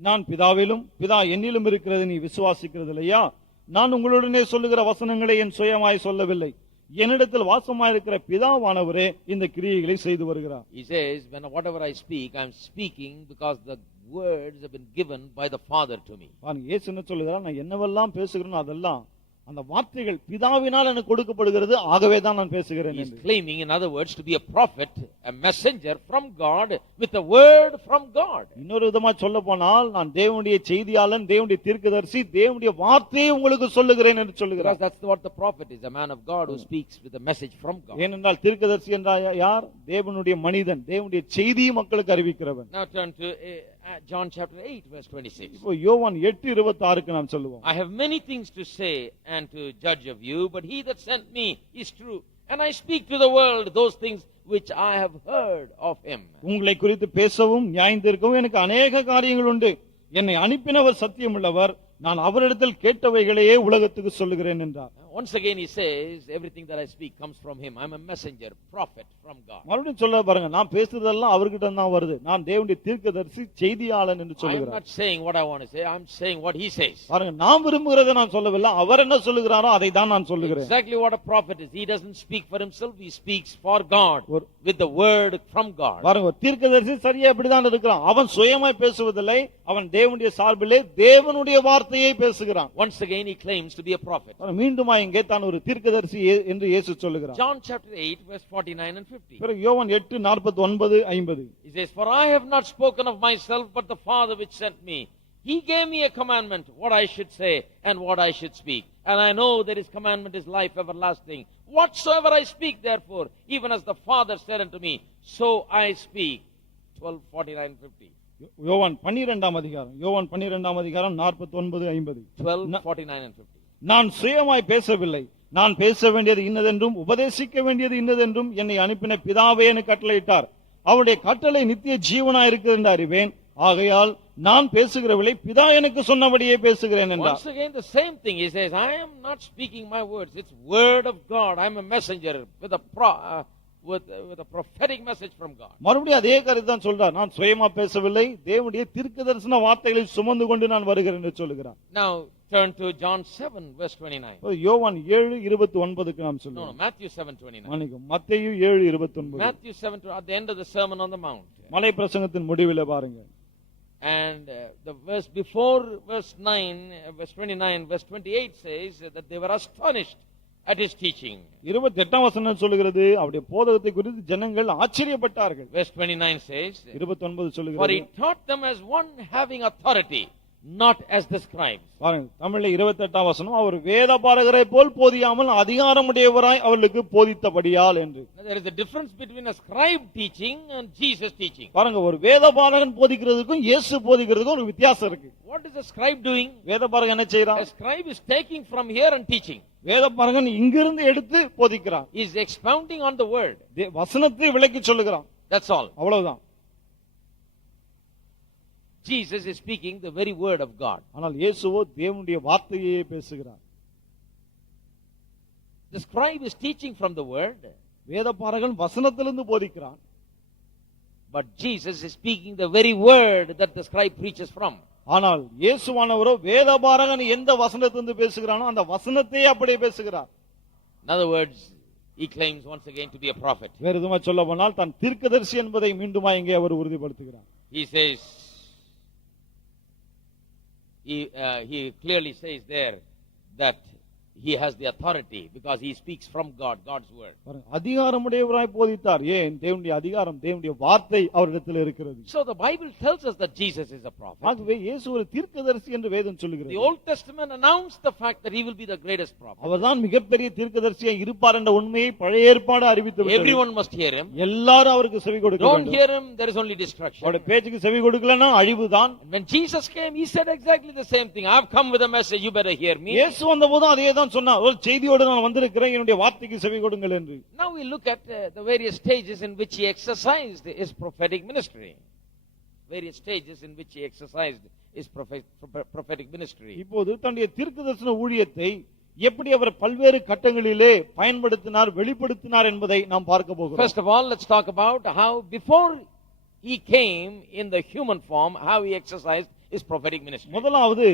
நான் பிதாவிலும் பிதா என்னிலும் இருக்கிறது நீ விசுவாசிக்கிறது இல்லையா? நான் உங்களுடனே சொல்லுகிற வசனங்களை என் சுயமாய் சொல்லவில்லை, என்னிடத்தில் வாசமாயிருக்கிற பிதாவானவரே இந்த கிரியைகளை செய்து வருகிறார். He says, when whatever I speak, I am speaking because the words have been given by the Father to me. பாருங்க, இயேசு என்ன சொல்லுகிறார், நான் என்னவெல்லாம் பேசுகிறேனோ அதெல்லாம் அந்த வார்த்தைகள் பிதாவினால் எனக்கு கொடுக்கப்படுகிறது, ஆகவே தான் நான் பேசுகிறேன் He is என்று. claiming, in other words, to be a prophet, a messenger from God with a word from God. இன்னொரு விதமா சொல்ல போனால், நான் தேவனுடைய செய்தியாளன், தேவனுடைய தீர்க்கதரிசி, தேவனுடைய வார்த்தையை உங்களுக்கு சொல்லுகிறேன் என்று Because சொல்லுகிறார். that's what the prophet is, a man of God who speaks with a message from God. ஏனென்றால் தீர்க்கதரிசி என்றால் யார்? தேவனுடைய மனிதன், தேவனுடைய செய்தியை மக்களுக்கு அறிவிக்கிறவன். Now turn to John chapter 8, verse 26. இப்போ யோவான் 8:26 நாம் சொல்லுவோம். I have many things to say and to judge of you, but he that sent me is true, and I speak to the world those things which I have heard of him. உங்களை குறித்து பேசவும் நியாயந்தீர்க்கவும் எனக்கு அநேக காரியங்கள் உண்டு. என்னை அனுப்பினவர் சத்தியமுள்ளவர், நான் அவரிடத்தில் கேட்டவைகளையே உலகத்துக்கு சொல்லுகிறேன் என்றார். Once again he says, everything that I speak comes from him. I'm a messenger, prophet from God. மறுபடியும் சொல்ல பாருங்க, நான் பேசுறதெல்லாம் அவர்கிட்ட தான் வருது, நான் தேவனுடைய தீர்க்கதரிசி செய்தியாளன் என்று I'm சொல்லுகிறார். not saying what I want to say, I'm saying what he says. பாருங்க, நான் விரும்புகிறதை நான் சொல்லவில்லை, அவர் என்ன சொல்லுகிறாரோ அதை தான் நான் சொல்லுகிறேன். Exactly what a prophet is. He doesn't speak for himself, he speaks for God with the word from God. பாருங்க, ஒரு தீர்க்கதரிசி சரியா இப்படிதான் இருக்கிறான். அவன் சுயமாய் பேசுவதில்லை, அவன் தேவனுடைய சார்பிலே தேவனுடைய வார்த்தையை பேசுகிறான். Once again he claims to be a prophet. மீண்டுமா இங்கே தான் ஒரு தீர்க்கதரிசி என்று இயேசு சொல்லுகிறார். John chapter 8, verse 49 and 50. பிறகு யோவான் 8:49-50. He says, for I have not spoken of myself, but the Father which sent me. He gave me a commandment, what I should say and what I should speak. And I know that his commandment is life everlasting. Whatsoever I speak, therefore, even as the Father said unto me, so I speak. 12:49-50. யோவான் 12ஆம் அதிகாரம், யோவான் 12ஆம் அதிகாரம் 49-50. 12:49 and 50. நான் சுயமாய் பேசவில்லை, நான் பேச வேண்டியது இன்னதென்றும் உபதேசிக்க வேண்டியது இன்னதென்றும் என்னை அனுப்பின பிதாவே எனக்கு கட்டளையிட்டார். அவருடைய கட்டளை நித்திய ஜீவனாய் இருக்கிறது என்று அறிவேன். ஆகையால் நான் பேசுகிறவளை பிதா எனக்கு சொன்னபடியே பேசுகிறேன் என்றார். Once again the same thing. He says, I am not speaking my words. It's word of God. I am a messenger with a prophetic message from God. மறுபடியும் அதே கருத்து தான் சொல்றார். நான் சுயமா பேசவில்லை, தேவனுடைய தீர்க்கதரிசன வார்த்தைகளை சுமந்து கொண்டு நான் வருகிறேன் என்று சொல்லுகிறார். Now turn to John 7 verse 29. யோவான் 7:29 நாம் No, சொல்லுவோம். Matthew 7:29. மன்னிக்கும், மத்தேயு 7:29. Matthew 7 at the end of the Sermon on the Mount. மலை பிரசங்கத்தின் முடிவிலே பாருங்க. And the verse before verse 9, verse 29, verse 28 says that they were astonished at his teaching. 28ஆம் வசனம் சொல்லுகிறது அவருடைய போதகத்தை குறித்து ஜனங்கள் ஆச்சரியப்பட்டார்கள். Verse 29 says, 29 for சொல்லுகிறது, he taught them as one having authority, not as the scribes. பாருங்க தமிழ்ல 28ஆம் வசனம், அவர் வேதபாரகரை போல் போதியாமல் அதிகாரமுடையவராய் அவர்களுக்கு போதித்தபடியால் என்று. Now, there is a difference between a scribe teaching and Jesus teaching. பாருங்க, ஒரு வேதபாரகன் போதிக்கிறதுக்கும் இயேசு போதிக்கிறதுக்கும் ஒரு வித்தியாசம் இருக்கு. What is a scribe doing? வேதபாரகன் என்ன செய்றான்? A scribe is taking from here and teaching. வேதபாரகன் இங்கிருந்து எடுத்து போதிக்கிறான். He is expounding on the word. வசனத்தை விளக்கி சொல்லுகிறான். That's all. அவ்வளவுதான். Jesus is speaking the very word of God. ஆனால் இயேசுவோ தேவனுடைய வார்த்தையே பேசுகிறார். The scribe is teaching from the word. வேதபாரகன் வசனத்திலிருந்து போதிக்கிறான். But Jesus is speaking the very word that the scribe preaches from. ஆனால் இயேசுவானவரோ வேதபாரகன் எந்த வசனத்திலிருந்து பேசுகிறானோ அந்த வசனத்தையே அப்படியே பேசுகிறார். In other words, he claims once again to be a prophet. வேறு விதமா சொல்ல போனால் தான் தீர்க்கதரிசி என்பதை மீண்டுமா இங்கே அவர் உறுதிப்படுத்துகிறார். He says, he clearly says there that he has the authority because he speaks from God, God's word. அதிகாரமுடையவராய் போதித்தார். ஏன்? தேவனுடைய அதிகாரம், தேவனுடைய வார்த்தை அவரிடத்தில் இருக்கிறது. So the Bible tells us that Jesus is a prophet. ஆகவே இயேசு ஒரு தீர்க்கதரிசி என்று வேதம் சொல்கிறது. The Old Testament announced the fact that he will be the greatest prophet. அவர்தான் மிகப்பெரிய தீர்க்கதரிசியாக இருப்பார் என்ற உண்மையை பழைய ஏற்பாடு அறிவித்து விட்டது. Everyone must hear him. எல்லாரும் அவருக்கு செவி கொடுக்க Don't வேண்டும். hear him, there is only destruction. அவருடைய பேச்சுக்கு செவி கொடுக்கலனா அழிவுதான். When Jesus came, he said exactly the same thing. I have come with a message, you better hear me. இயேசு வந்தபோது அதே தான் சொன்னார். ஒரு செய்தியோடு நான் வந்திருக்கிறேன், என்னுடைய வார்த்தைக்கு செவி கொடுங்கள் என்று. Now we look at the various stages in which he exercised his prophetic ministry. Various stages in which he exercised his prophetic ministry. இப்போது தன்னுடைய தீர்க்கதரிசன ஊழியத்தை எப்படி அவர் பல்வேறு கட்டங்களிலே பயன்படுத்தினார், வெளிப்படுத்தினார் என்பதை நாம் பார்க்க போகிறோம். First of all, let's talk about how before he came in the human form, how he exercised his prophetic ministry. முதலாவது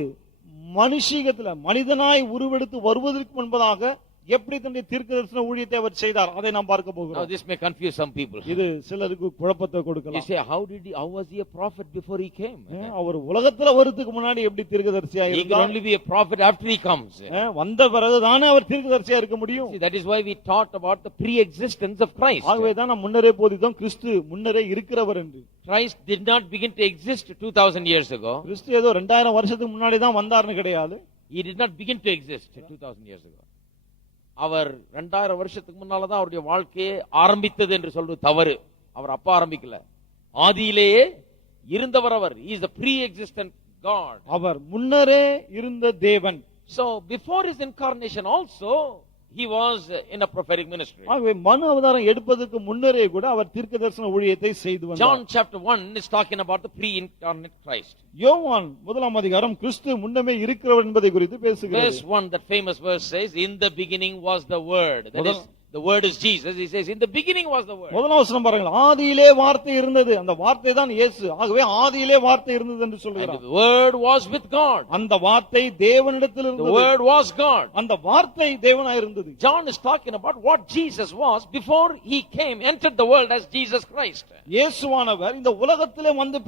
மனுஷீகத்துல மனிதனாய் உருவெடுத்து வருவதற்கு முன்பதாக எப்படி தன்னுடைய தீர்க்கதரிசன ஊழியத்தை அவர் செய்தார் அதை நாம் பார்க்க Now போகிறோம். this may confuse some people. இது சிலருக்கு குழப்பத்தை You கொடுக்கலாம். say, how was he a prophet before he came? அவர் உலகத்துல வரதுக்கு முன்னாடி எப்படி தீர்க்கதரிசியா He can இருந்தார்? only be a prophet after he comes. வந்த பிறகுதானே அவர் தீர்க்கதரிசியா இருக்க முடியும். See, that is why we taught about the pre-existence of Christ. ஆகவே தான் நாம் முன்னரே போதித்தோம் கிறிஸ்து முன்னரே இருக்கிறவர் என்று. Christ did not begin to exist 2000 years ago. கிறிஸ்து ஏதோ 2000 வருஷத்துக்கு முன்னாடி தான் வந்தார்னு கிடையாது. He did not begin to exist 2000 years ago. அவர் 2000 வருஷத்துக்கு முன்னால தான் அவருடைய வாழ்க்கையே ஆரம்பித்தது என்று சொல்றது தவறு. அவர் அப்பா ஆரம்பிக்கல, ஆதியிலேயே இருந்தவர் அவர். He is the pre-existent God. அவர் முன்னரே இருந்த தேவன். So before his incarnation also he was in a prophetic ministry. ஆகவே மனு அவதாரம் எடுப்பதற்கு முன்னரே கூட அவர் தீர்க்கதரிசன ஊழியத்தை செய்து வந்தார். John chapter 1 is talking about the pre-incarnate Christ. யோவான் 1ஆம் அதிகாரம் கிறிஸ்து முன்னமே இருக்கிறவர் என்பதை குறித்து பேசுகிறது. Verse 1, that famous verse says, in the beginning was the word. That is, the word is Jesus. He says, in the beginning was the word. முதலாம் வசனம் பாருங்கள், ஆதியிலே வார்த்தை இருந்தது, அந்த வார்த்தை தான் இயேசு. ஆகவே ஆதியிலே வார்த்தை இருந்தது என்று And சொல்கிறார். the word was with God. அந்த வார்த்தை தேவனிடத்தில் The இருந்தது. word was God. அந்த வார்த்தை தேவனாய் இருந்தது. John is talking about what Jesus was before he came, entered the world as Jesus Christ. இயேசுவானவர் இந்த உலகத்திலே வந்து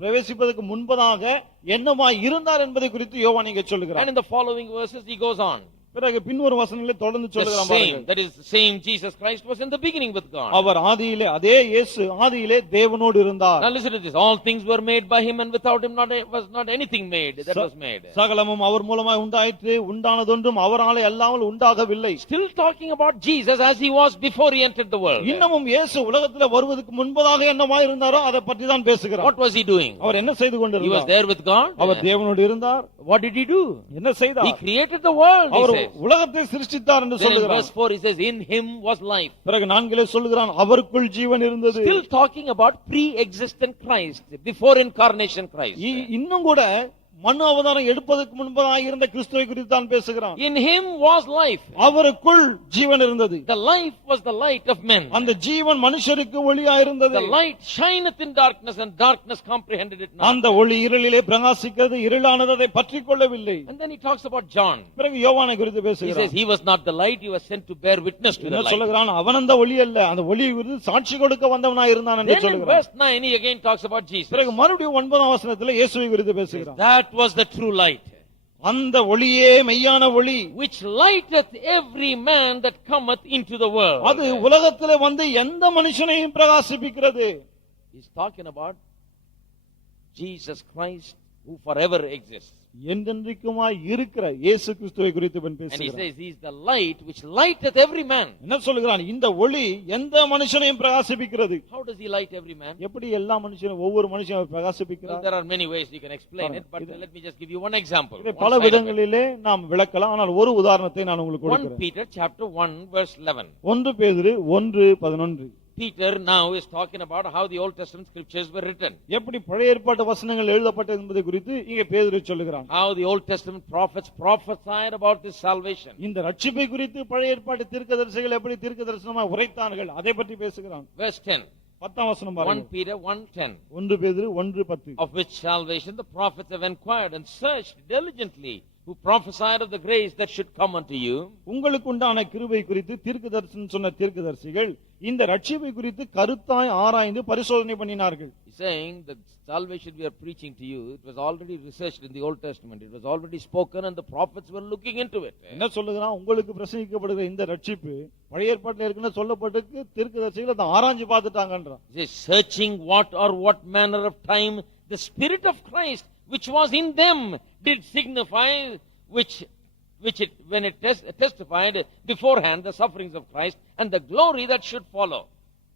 பிரவேசிப்பதற்கு முன்பதாக என்னமாய் இருந்தார் என்பதை குறித்து யோவான் இங்கே சொல்லுகிறார். And in the following verses he goes on. பிறகு பின்வரும் வசனங்களை தொடர்ந்து The சொல்லுகிறார். same, that is the same Jesus Christ was in the beginning with God. அவர் ஆதியிலே, அதே இயேசு ஆதியிலே தேவனோடு இருந்தார். Now listen to this. All things were made by him, and without him was not anything made that was made. சகலமும் அவர் மூலமாய் உண்டாயிற்று, உண்டானதொன்றும் அவராலே அல்லாமல் உண்டாகவில்லை. Still talking about Jesus as he was before he entered the world. இன்னமும் இயேசு உலகத்திலே வருவதற்கு முன்பதாக என்னமாய் இருந்தாரோ அதை பற்றி தான் பேசுகிறார். What was he doing? அவர் என்ன செய்து He was கொண்டிருந்தார்? there with God. அவர் தேவனோடு இருந்தார். What did he do? என்ன செய்தார்? He created the world, he our says. உலகத்தை சிருஷ்டித்தார் என்று Then in சொல்லுகிறார். verse 4 he says, in him was life. பிறகு 4 சொல்லுகிறான், அவருக்குள் ஜீவன் இருந்தது. Still talking about pre-existent Christ, before incarnation Christ. இன்னும் கூட மனு அவதாரம் எடுப்பதற்கு முன்பதாக இருந்த கிறிஸ்துவை குறித்து தான் பேசுகிறான். In him was life. அவருக்குள் ஜீவன் இருந்தது. The life was the light of men. அந்த ஜீவன் மனுஷருக்கு ஒளியா இருந்தது. The light shineth in darkness and darkness comprehended it not. அந்த ஒளி இருளிலே பிரகாசிக்கிறது, இருளானது அதை பற்றிக் கொள்ளவில்லை. And then he talks about John. பிறகு யோவானை குறித்து He பேசுகிறார். says he was not the light, he was sent to bear witness to the என்ன light. சொல்லுகிறான்? அவன் அந்த ஒளி அல்ல, அந்த ஒளி குறித்து சாட்சி கொடுக்க வந்தவனா இருந்தான் என்று Then in சொல்லுகிறான். verse 9 he again talks about Jesus. பிறகு மறுபடியும் 9ஆம் வசனத்திலே இயேசுவை குறித்து பேசுகிறான். That was the true light, அந்த ஒளியே மெய்யான ஒளி, which lighteth every man that cometh into the world. அது உலகத்திலே வந்து எந்த மனுஷனையும் பிரகாசிப்பிக்கிறது. He's talking about Jesus Christ who forever exists. என்றென்றைக்குமாய் இருக்கிற இயேசு கிறிஸ்துவை குறித்து And he பேசுகிறான். says he is the light which lighteth every man. என்ன சொல்லுகிறான்? இந்த ஒளி எந்த மனுஷனையும் பிரகாசிப்பிக்கிறது. How does he light every man? எப்படி எல்லா மனுஷனும் ஒவ்வொரு மனுஷனும் Well, பிரகாசிப்பிக்கிறார்? there are many ways you can explain it, but let me just give you one example. இதை One பல side of it. விதங்களிலே நாம் விளக்கலாம். ஆனால் ஒரு உதாரணத்தை நான் உங்களுக்கு 1 கொடுக்கிறேன். Peter chapter 1 verse 11. 1 பேதுரு 1:11. Peter now is talking about how the Old Testament scriptures were written. எப்படி பழைய ஏற்பாட்டு வசனங்கள் எழுதப்பட்டது என்பதை குறித்து இங்கே பேதுரு சொல்லுகிறான். How the Old Testament prophets prophesied about this salvation. இந்த ரட்சிப்பை குறித்து பழைய ஏற்பாட்டு தீர்க்கதரிசிகள் எப்படி தீர்க்கதரிசனமாக உரைத்தார்கள் அதை பற்றி பேசுகிறான். Verse 10. 10ஆம் வசனம் 1 பாருங்க. Peter 1:10. 1 பேதுரு 1:10. Of which salvation the prophets have inquired and searched diligently, who prophesied of the grace that should come unto you. உங்களுக்கு உண்டான கிருபை குறித்து தீர்க்கதரிசனம் சொன்ன தீர்க்கதரிசிகள் இந்த ரட்சிப்பை குறித்து கருத்தாய் ஆராய்ந்து பரிசோதனை பண்ணினார்கள். He's saying the salvation we are preaching to you, it was already researched in the Old Testament. It was already spoken and the prophets were looking into it. என்ன சொல்லுகிறான்? உங்களுக்கு பிரசங்கிக்கப்படுகிற இந்த ரட்சிப்பு பழைய ஏற்பாட்டில் இருக்குன்னு சொல்லப்பட்டிருக்கு, தீர்க்கதரிசிகள் அதை ஆராய்ஞ்சு பார்த்துட்டாங்கன்றான். He says, searching what or what manner of time the Spirit of Christ which was in them did signify, which it, when it testified beforehand the sufferings of Christ and the glory that should follow.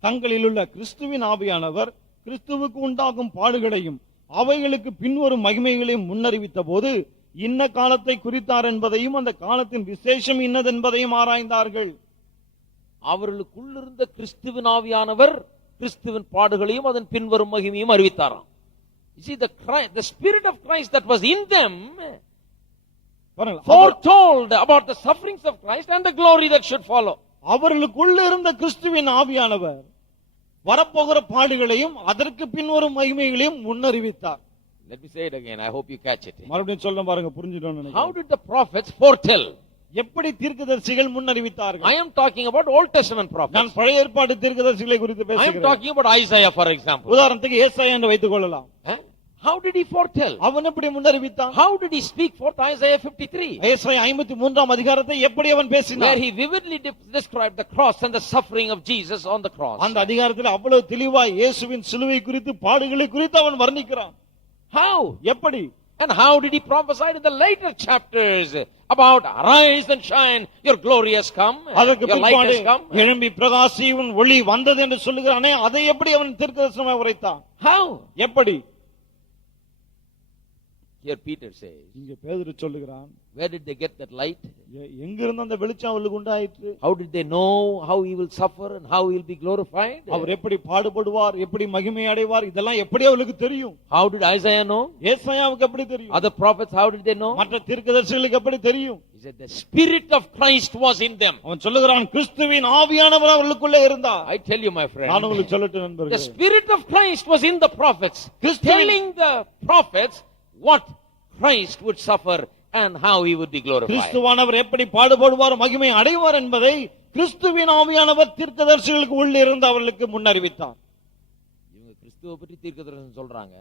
தங்களிலுள்ள கிறிஸ்துவின் ஆவியானவர் கிறிஸ்துவுக்கு உண்டாகும் பாடுகளையும் அவைகளுக்கு பின்வரும் மகிமைகளையும் முன்னறிவித்த போது இன்ன காலத்தை குறித்தார் என்பதையும் அந்த காலத்தின் விசேஷம் இன்னதென்பதையும் ஆராய்ந்தார்கள். அவர்களுக்குள்ளிருந்த கிறிஸ்துவின் ஆவியானவர் கிறிஸ்துவின் பாடுகளையும் அதன் பின்வரும் மகிமையும் அறிவித்தாராம். You see, the Spirit of Christ that was in them foretold about the sufferings of Christ and the glory that should follow. அவர்களுக்குள்ள இருந்த கிறிஸ்துவின் ஆவியானவர் வரப்போகிற பாடுகளையும் அதற்கு பின்வரும் மகிமைகளையும் முன்னறிவித்தார். Let me say it again. I hope you catch it. மறுபடியும் சொல்ல பாருங்க, புரிஞ்சிட்டோம். How did the prophets foretell? எப்படி தீர்க்கதரிசிகள் முன்னறிவித்தார்கள்? I am talking about Old Testament prophets. நான் பழைய ஏற்பாட்டு தீர்க்கதரிசிகளை குறித்து I am பேசுகிறேன். talking about Isaiah, for example. உதாரணத்துக்கு ஏசாயா என்று வைத்துக் கொள்ளலாம். How did he foretell? அவன் எப்படி முன்னறிவித்தான்? How did he speak forth Isaiah 53? ஏசாயா 53ஆம் அதிகாரத்தை எப்படி அவன் Where பேசினான்? he vividly described the cross and the suffering of Jesus on the cross. அந்த அதிகாரத்தில் அவ்வளவு தெளிவாய் இயேசுவின் சிலுவை குறித்து பாடுகளை குறித்து அவன் வர்ணிக்கிறான். How? எப்படி? And how did he prophesy in the later chapters about arise and shine, your glory has come, அதற்கு your light பிற்பாடு has come? எழும்பி பிரகாசி உன் ஒளி வந்தது என்று சொல்லுகிறானே, அதை எப்படி அவன் தீர்க்கதரிசனமாய் உரைத்தான்? How? எப்படி? Here Peter says, இங்க பேதுரு சொல்லுகிறான், where did they get that light? எங்கிருந்து அந்த வெளிச்சம் அவளுக்கு உண்டாயிற்று? How did they know how he will suffer and how he will be glorified? அவர் எப்படி பாடுபடுவார், எப்படி மகிமை அடைவார், இதெல்லாம் எப்படி அவளுக்கு தெரியும்? How did Isaiah know? ஏசாயாவுக்கு எப்படி தெரியும்? Other prophets, how did they know? மற்ற தீர்க்கதரிசிகளுக்கு எப்படி தெரியும்? He said the Spirit of Christ was in them. அவன் சொல்லுகிறான், கிறிஸ்துவின் ஆவியானவர் அவர்களுக்குள்ளே இருந்தார். I tell you, my friend, நான் உங்களுக்கு சொல்லட்டும் the நண்பர்களே, Spirit of Christ was in the prophets, telling the prophets what Christ would suffer and how he would be glorified. கிறிஸ்துவானவர் எப்படி பாடுபடுவார், மகிமை அடைவார் என்பதை கிறிஸ்துவின் ஆவியானவர் தீர்க்கதரிசிகளுக்கு உள்ளே இருந்து அவர்களுக்கு முன்னறிவித்தார். இவங்க கிறிஸ்துவை பற்றி தீர்க்கதரிசனம் சொல்றாங்க,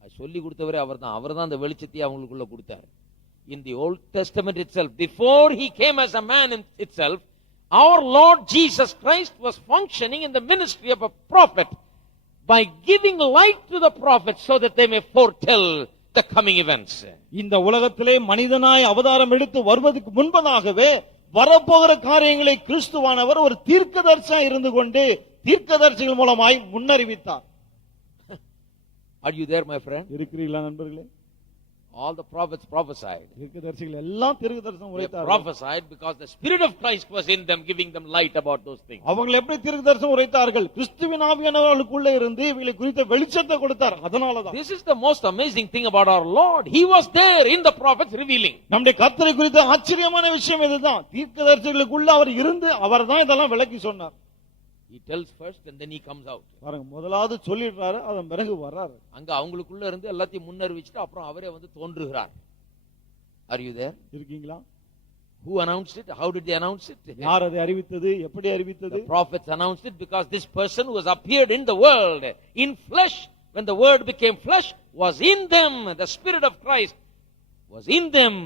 அது சொல்லி கொடுத்தவரே அவர்தான் அந்த வெளிச்சத்தை அவங்களுக்குள்ள கொடுத்தார். In the Old Testament itself, before he came as a man in itself, our Lord Jesus Christ was functioning in the ministry of a prophet by giving light to the prophets so that they may foretell the coming events. இந்த உலகத்திலே மனிதனாய் அவதாரம் எடுத்து வருவதற்கு முன்பதாகவே வரப்போகிற காரியங்களை கிறிஸ்துவானவர் ஒரு தீர்க்கதரிசியாக இருந்து கொண்டு தீர்க்கதரிசிகள் மூலமாய் முன்னறிவித்தார். Are you there, my friend? இருக்கிறீர்களா நண்பர்களே? All the prophets prophesied. தீர்க்கதரிசிகள் எல்லாம் தீர்க்கதரிசனம் They உரைத்தார்கள். prophesied because the Spirit of Christ was in them, giving them light about those things. அவர்கள் எப்படி தீர்க்கதரிசனம் உரைத்தார்கள்? கிறிஸ்துவின் ஆவியானவர்களுக்குள்ளே இருந்து இவங்களை குறித்த வெளிச்சத்தை கொடுத்தார். அதனாலதான் This is the most amazing thing about our Lord. He was there in the prophets revealing. நம்முடைய கர்த்தரை குறித்த ஆச்சரியமான விஷயம் இதுதான். தீர்க்கதரிசிகளுக்குள்ள அவர் இருந்து அவர்தான் இதெல்லாம் விளக்கி சொன்னார். He tells first and then he comes out. பாருங்க, முதலாவது சொல்லிடுறாரு, அதன் பிறகு வர்றாரு. அங்க அவங்களுக்குள்ள இருந்து எல்லாத்தையும் முன்னறிவிச்சிட்டு அப்புறம் அவரே வந்து தோன்றுகிறார். Are you there? இருக்கீங்களா? Who announced it? How did they announce it? யார் அதை அறிவித்தது? எப்படி அறிவித்தது? The prophets announced it because this person who has appeared in the world in flesh, when the word became flesh, was in them. The Spirit of Christ was in them,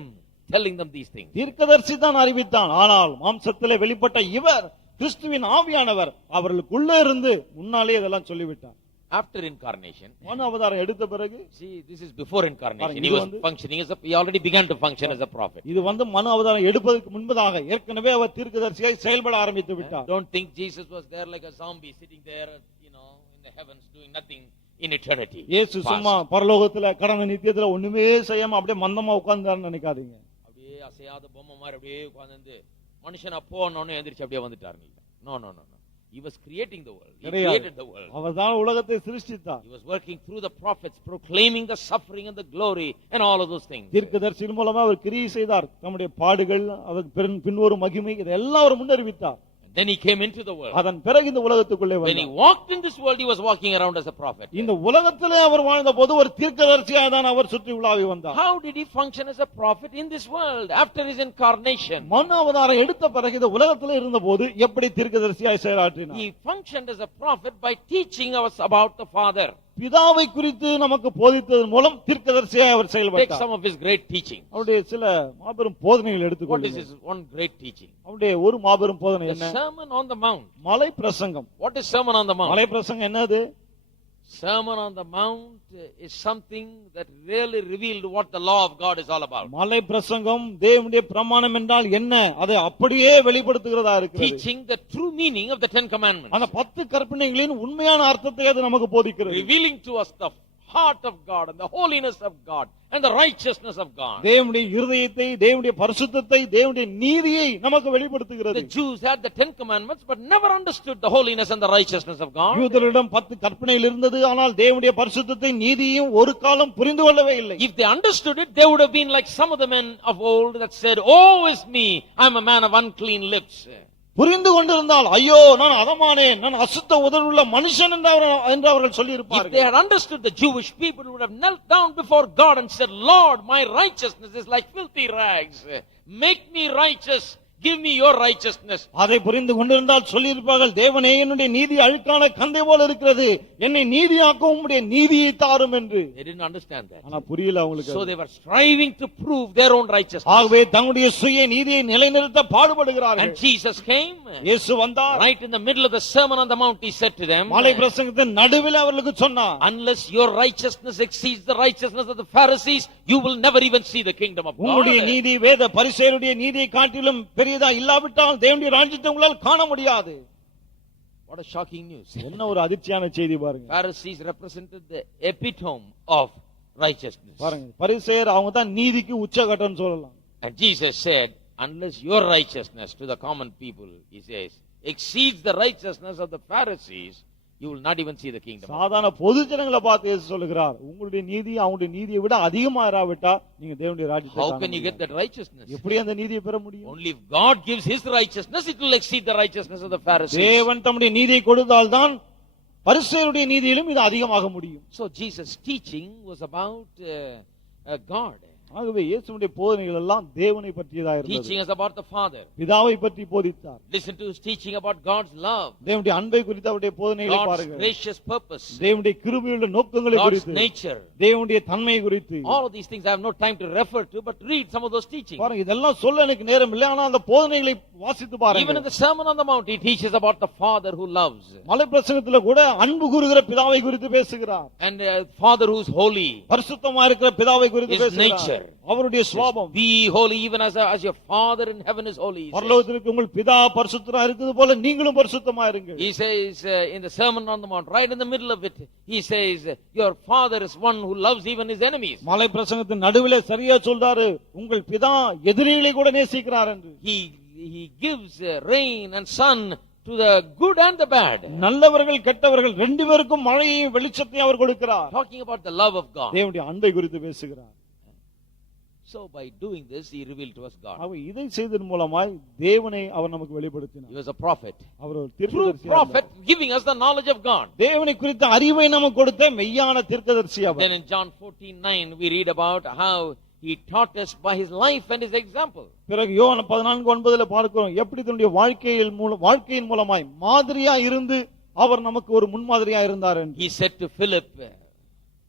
telling them these things. தீர்க்கதரிசி தான் அறிவித்தான். ஆனால் மாம்சத்திலே வெளிப்பட்ட இவர் கிறிஸ்துவின் ஆவியானவர் அவர்களுக்குள்ள இருந்து முன்னாலே இதெல்லாம் சொல்லிவிட்டார். After incarnation, மனு அவதாரம் எடுத்த பிறகு, see, this is before incarnation. He was functioning as he already began to function as a prophet. இது வந்து மனு அவதாரம் எடுப்பதற்கு முன்பதாக ஏற்கனவே அவர் தீர்க்கதரிசியாய் செயல்பட ஆரம்பித்து விட்டார். Don't think Jesus was there like a zombie sitting there, in the heavens doing nothing in eternity. இயேசு சும்மா பரலோகத்துல கடந்த நித்தியத்துல ஒண்ணுமே செய்யாம அப்படியே மந்தமா உட்கார்ந்தாருன்னு நினைக்காதீங்க. அப்படியே அசையாத பொம்மை மாதிரி அப்படியே உட்கார்ந்து மனுஷனா போனோன்னு எந்திரிச்சு அப்படியே வந்துட்டாரு. No. He was creating the world. He created the world. அவர்தான் உலகத்தை சிருஷ்டித்தார். He was working through the prophets, proclaiming the suffering and the glory and all of those things. தீர்க்கதரிசியின் மூலமா அவர் கிரியை செய்தார். தம்முடைய பாடுகள், அதற்கு பின்வரும் மகிமை, இதெல்லாம் அவர் முன்னறிவித்தார். Then he came into the world. அதன் பிறகு இந்த உலகத்துக்குள்ளே When he வந்தார். walked in this world, he was walking around as a prophet. இந்த உலகத்திலே அவர் வாழ்ந்த போது ஒரு தீர்க்கதரிசியாக தான் அவர் சுற்றி உலாவி வந்தார். How did he function as a prophet in this world after his incarnation? மனு அவதாரம் எடுத்த பிறகு இந்த உலகத்திலே இருந்தபோது எப்படி தீர்க்கதரிசியாய் செயலாற்றினார்? He functioned as a prophet by teaching us about the Father. பிதாவை குறித்து நமக்கு போதித்ததன் மூலம் தீர்க்கதரிசியாய் அவர் Take செயல்பட்டார். some of his great teaching. அவருடைய சில மாபெரும் போதனைகள் What is எடுத்துக்கொள்ளுங்கள். his one great teaching? அவருடைய ஒரு மாபெரும் போதனை The என்ன? Sermon on the Mount. மலை பிரசங்கம். What is Sermon on the Mount? மலை பிரசங்கம் என்னது? Sermon on the Mount is something that really revealed what the law of God is all about. மலை பிரசங்கம் தேவனுடைய பிரமாணம் என்றால் என்ன, அதை அப்படியே வெளிப்படுத்துகிறதா இருக்கிறது. Teaching the true meaning of the 10 commandments. அந்த 10 கற்பனைகளின் உண்மையான அர்த்தத்தை அது நமக்கு போதிக்கிறது. Revealing to us the heart of God and the holiness of God and the righteousness of God. தேவனுடைய இருதயத்தை, தேவனுடைய பரிசுத்தத்தை, தேவனுடைய நீதியை நமக்கு வெளிப்படுத்துகிறது. The Jews had the 10 commandments but never understood the holiness and the righteousness of God. யூதரிடம் 10 கற்பனைகள் இருந்தது, ஆனால் தேவனுடைய பரிசுத்தத்தை, நீதியையும் ஒரு காலம் புரிந்து கொள்ளவே இல்லை. If they understood it, they would have been like some of the men of old that said, "Oh, is me, I am a man of unclean lips." புரிந்து கொண்டிருந்தால், ஐயோ நான் அதமானேன், நான் அசுத்த உதடுள்ள மனுஷன் என்று அவர்கள் சொல்லி If they இருப்பார்கள். had understood, the Jewish people would have knelt down before God and said, "Lord, my righteousness is like filthy rags. Make me righteous. Give me your righteousness." அதை புரிந்து கொண்டிருந்தால் சொல்லியிருப்பார்கள், தேவனே என்னுடைய நீதி அழுக்கான கந்தை போல இருக்கிறது, என்னை நீதியாக்க உம்முடைய நீதியை தாரும் என்று. They didn't understand that. ஆனா புரியல அவங்களுக்கு. So they were striving to prove their own righteousness. ஆகவே தங்களுடைய சுய நீதியை நிலைநிறுத்த பாடுபடுகிறார்கள். And Jesus came. இயேசு வந்தார். Right in the middle of the Sermon on the Mount, he said to them, மலை பிரசங்கத்தின் நடுவில் அவர்களுக்கு சொன்னார், "Unless your righteousness exceeds the righteousness of the Pharisees, you will never even see the kingdom of God." உங்களுடைய நீதி வேத பரிசேயருடைய நீதியை காட்டிலும் பெரியதா இல்லாவிட்டால் தேவனுடைய ராஜ்யத்தை உங்களால் காண முடியாது. What a shocking news. என்ன ஒரு அதிர்ச்சியான செய்தி பாருங்க. Pharisees represented the epitome of righteousness. பாருங்க, பரிசேயர் அவங்க தான் நீதிக்கு உச்சகட்டம்னு சொல்லலாம். And Jesus said, "Unless your righteousness," to the common people, he says, "exceeds the righteousness of the Pharisees, you will not even see the kingdom." சாதாரண பொது ஜனங்களை பார்த்து இயேசு சொல்லுகிறார், உங்களுடைய நீதி அவங்களுடைய நீதியை விட அதிகமா இராவிட்டா நீங்க தேவனுடைய ராஜ்யத்தை How காண can you get முடியாது. that righteousness? எப்படி அந்த நீதியை பெற முடியும்? Only if God gives his righteousness, it will exceed the righteousness of the Pharisees. தேவன் தம்முடைய நீதியை கொடுத்தால்தான் பரிசேயருடைய நீதியிலும் இது அதிகமாக முடியும். So Jesus' teaching was about God. ஆகவே இயேசுவுடைய போதனைகள் எல்லாம் தேவனை பற்றியதா Teaching இருந்தது. us about the Father. பிதாவை பற்றி போதித்தார். Listen to his teaching about God's love, தேவனுடைய அன்பை குறித்து அவருடைய போதனைகளை God's பாருங்கள். gracious purpose, தேவனுடைய கிருபையுள்ள நோக்கங்களை God's குறித்து, nature. தேவனுடைய தன்மை குறித்து. All of these things I have no time to refer to, but read some of those teachings. பாருங்க, இதெல்லாம் சொல்ல எனக்கு நேரம் இல்லை, ஆனா அந்த போதனைகளை வாசித்து Even in பாருங்க. the Sermon on the Mount, he teaches about the Father who loves, மலை பிரசங்கத்துல கூட அன்பு கூறுகிற பிதாவை குறித்து பேசுகிறார். and Father who is holy, பரிசுத்தமா இருக்கிற பிதாவை குறித்து his பேசுகிறார். nature. அவருடைய சுபாவம். Be holy even as your Father in heaven is holy. பரலோகத்திற்கு உங்கள் பிதா பரிசுத்தரா இருக்குது போல நீங்களும் பரிசுத்தமா இருங்கள். He says in the Sermon on the Mount, right in the middle of it, he says, your Father is one who loves even his enemies. மலை பிரசங்கத்தின் நடுவிலே சரியா சொல்றாரு, உங்கள் பிதா எதிரிகளை கூட நேசிக்கிறார் என்று. He gives rain and sun to the good and the bad. நல்லவர்கள் கெட்டவர்கள் ரெண்டு பேருக்கும் மழையையும் வெளிச்சத்தையும் அவர் கொடுக்கிறார். Talking about the love of God. தேவனுடைய அன்பை குறித்து பேசுகிறார். So by doing this, he revealed to us God. அவர் இதை செய்ததன் மூலமாய் தேவனை அவர் நமக்கு வெளிப்படுத்தினார். He was a prophet. அவர் ஒரு True தீர்க்கதரிசி. prophet giving us the knowledge of God. தேவனை குறித்த அறிவை நமக்கு கொடுத்த மெய்யான தீர்க்கதரிசி அவர். Then in John 14:9 we read about how he taught us by his life and his example. பிறகு யோவான் 14:9 பார்க்கிறோம், எப்படி தன்னுடைய வாழ்க்கையின் மூலமாய் மாதிரியா இருந்து அவர் நமக்கு ஒரு முன்மாதிரியா இருந்தார் என்று. He said to Philip,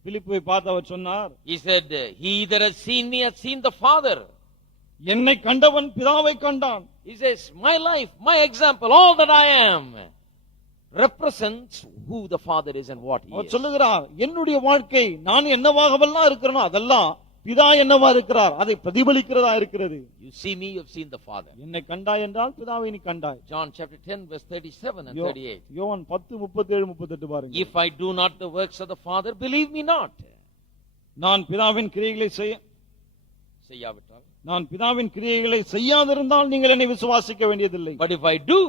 பிலிப்பை பார்த்து அவர் சொன்னார், he said, he that has seen me has seen the Father. என்னை கண்டவன் பிதாவை கண்டான். He says, my life, my example, all that I am represents who the Father is and what he our is. சொல்லுகிறார், என்னுடைய வாழ்க்கை நான் என்னவாகவெல்லாம் இருக்கிறேனோ அதெல்லாம் பிதா என்னவா இருக்கிறார் அதை பிரதிபலிக்கிறதா இருக்கிறது. You see me, you have seen the Father. என்னை கண்டாய் என்றால் பிதாவை நீ கண்டாய். John chapter 10 verse 37 and 38. யோவான் 10:37-38 பாருங்க. If I do not the works of the Father, believe me not. நான் பிதாவின் கிரியைகளை செய்யாவிட்டால், நான் பிதாவின் கிரியைகளை செய்யாதிருந்தால் நீங்கள் என்னை விசுவாசிக்க வேண்டியதில்லை. but if I do,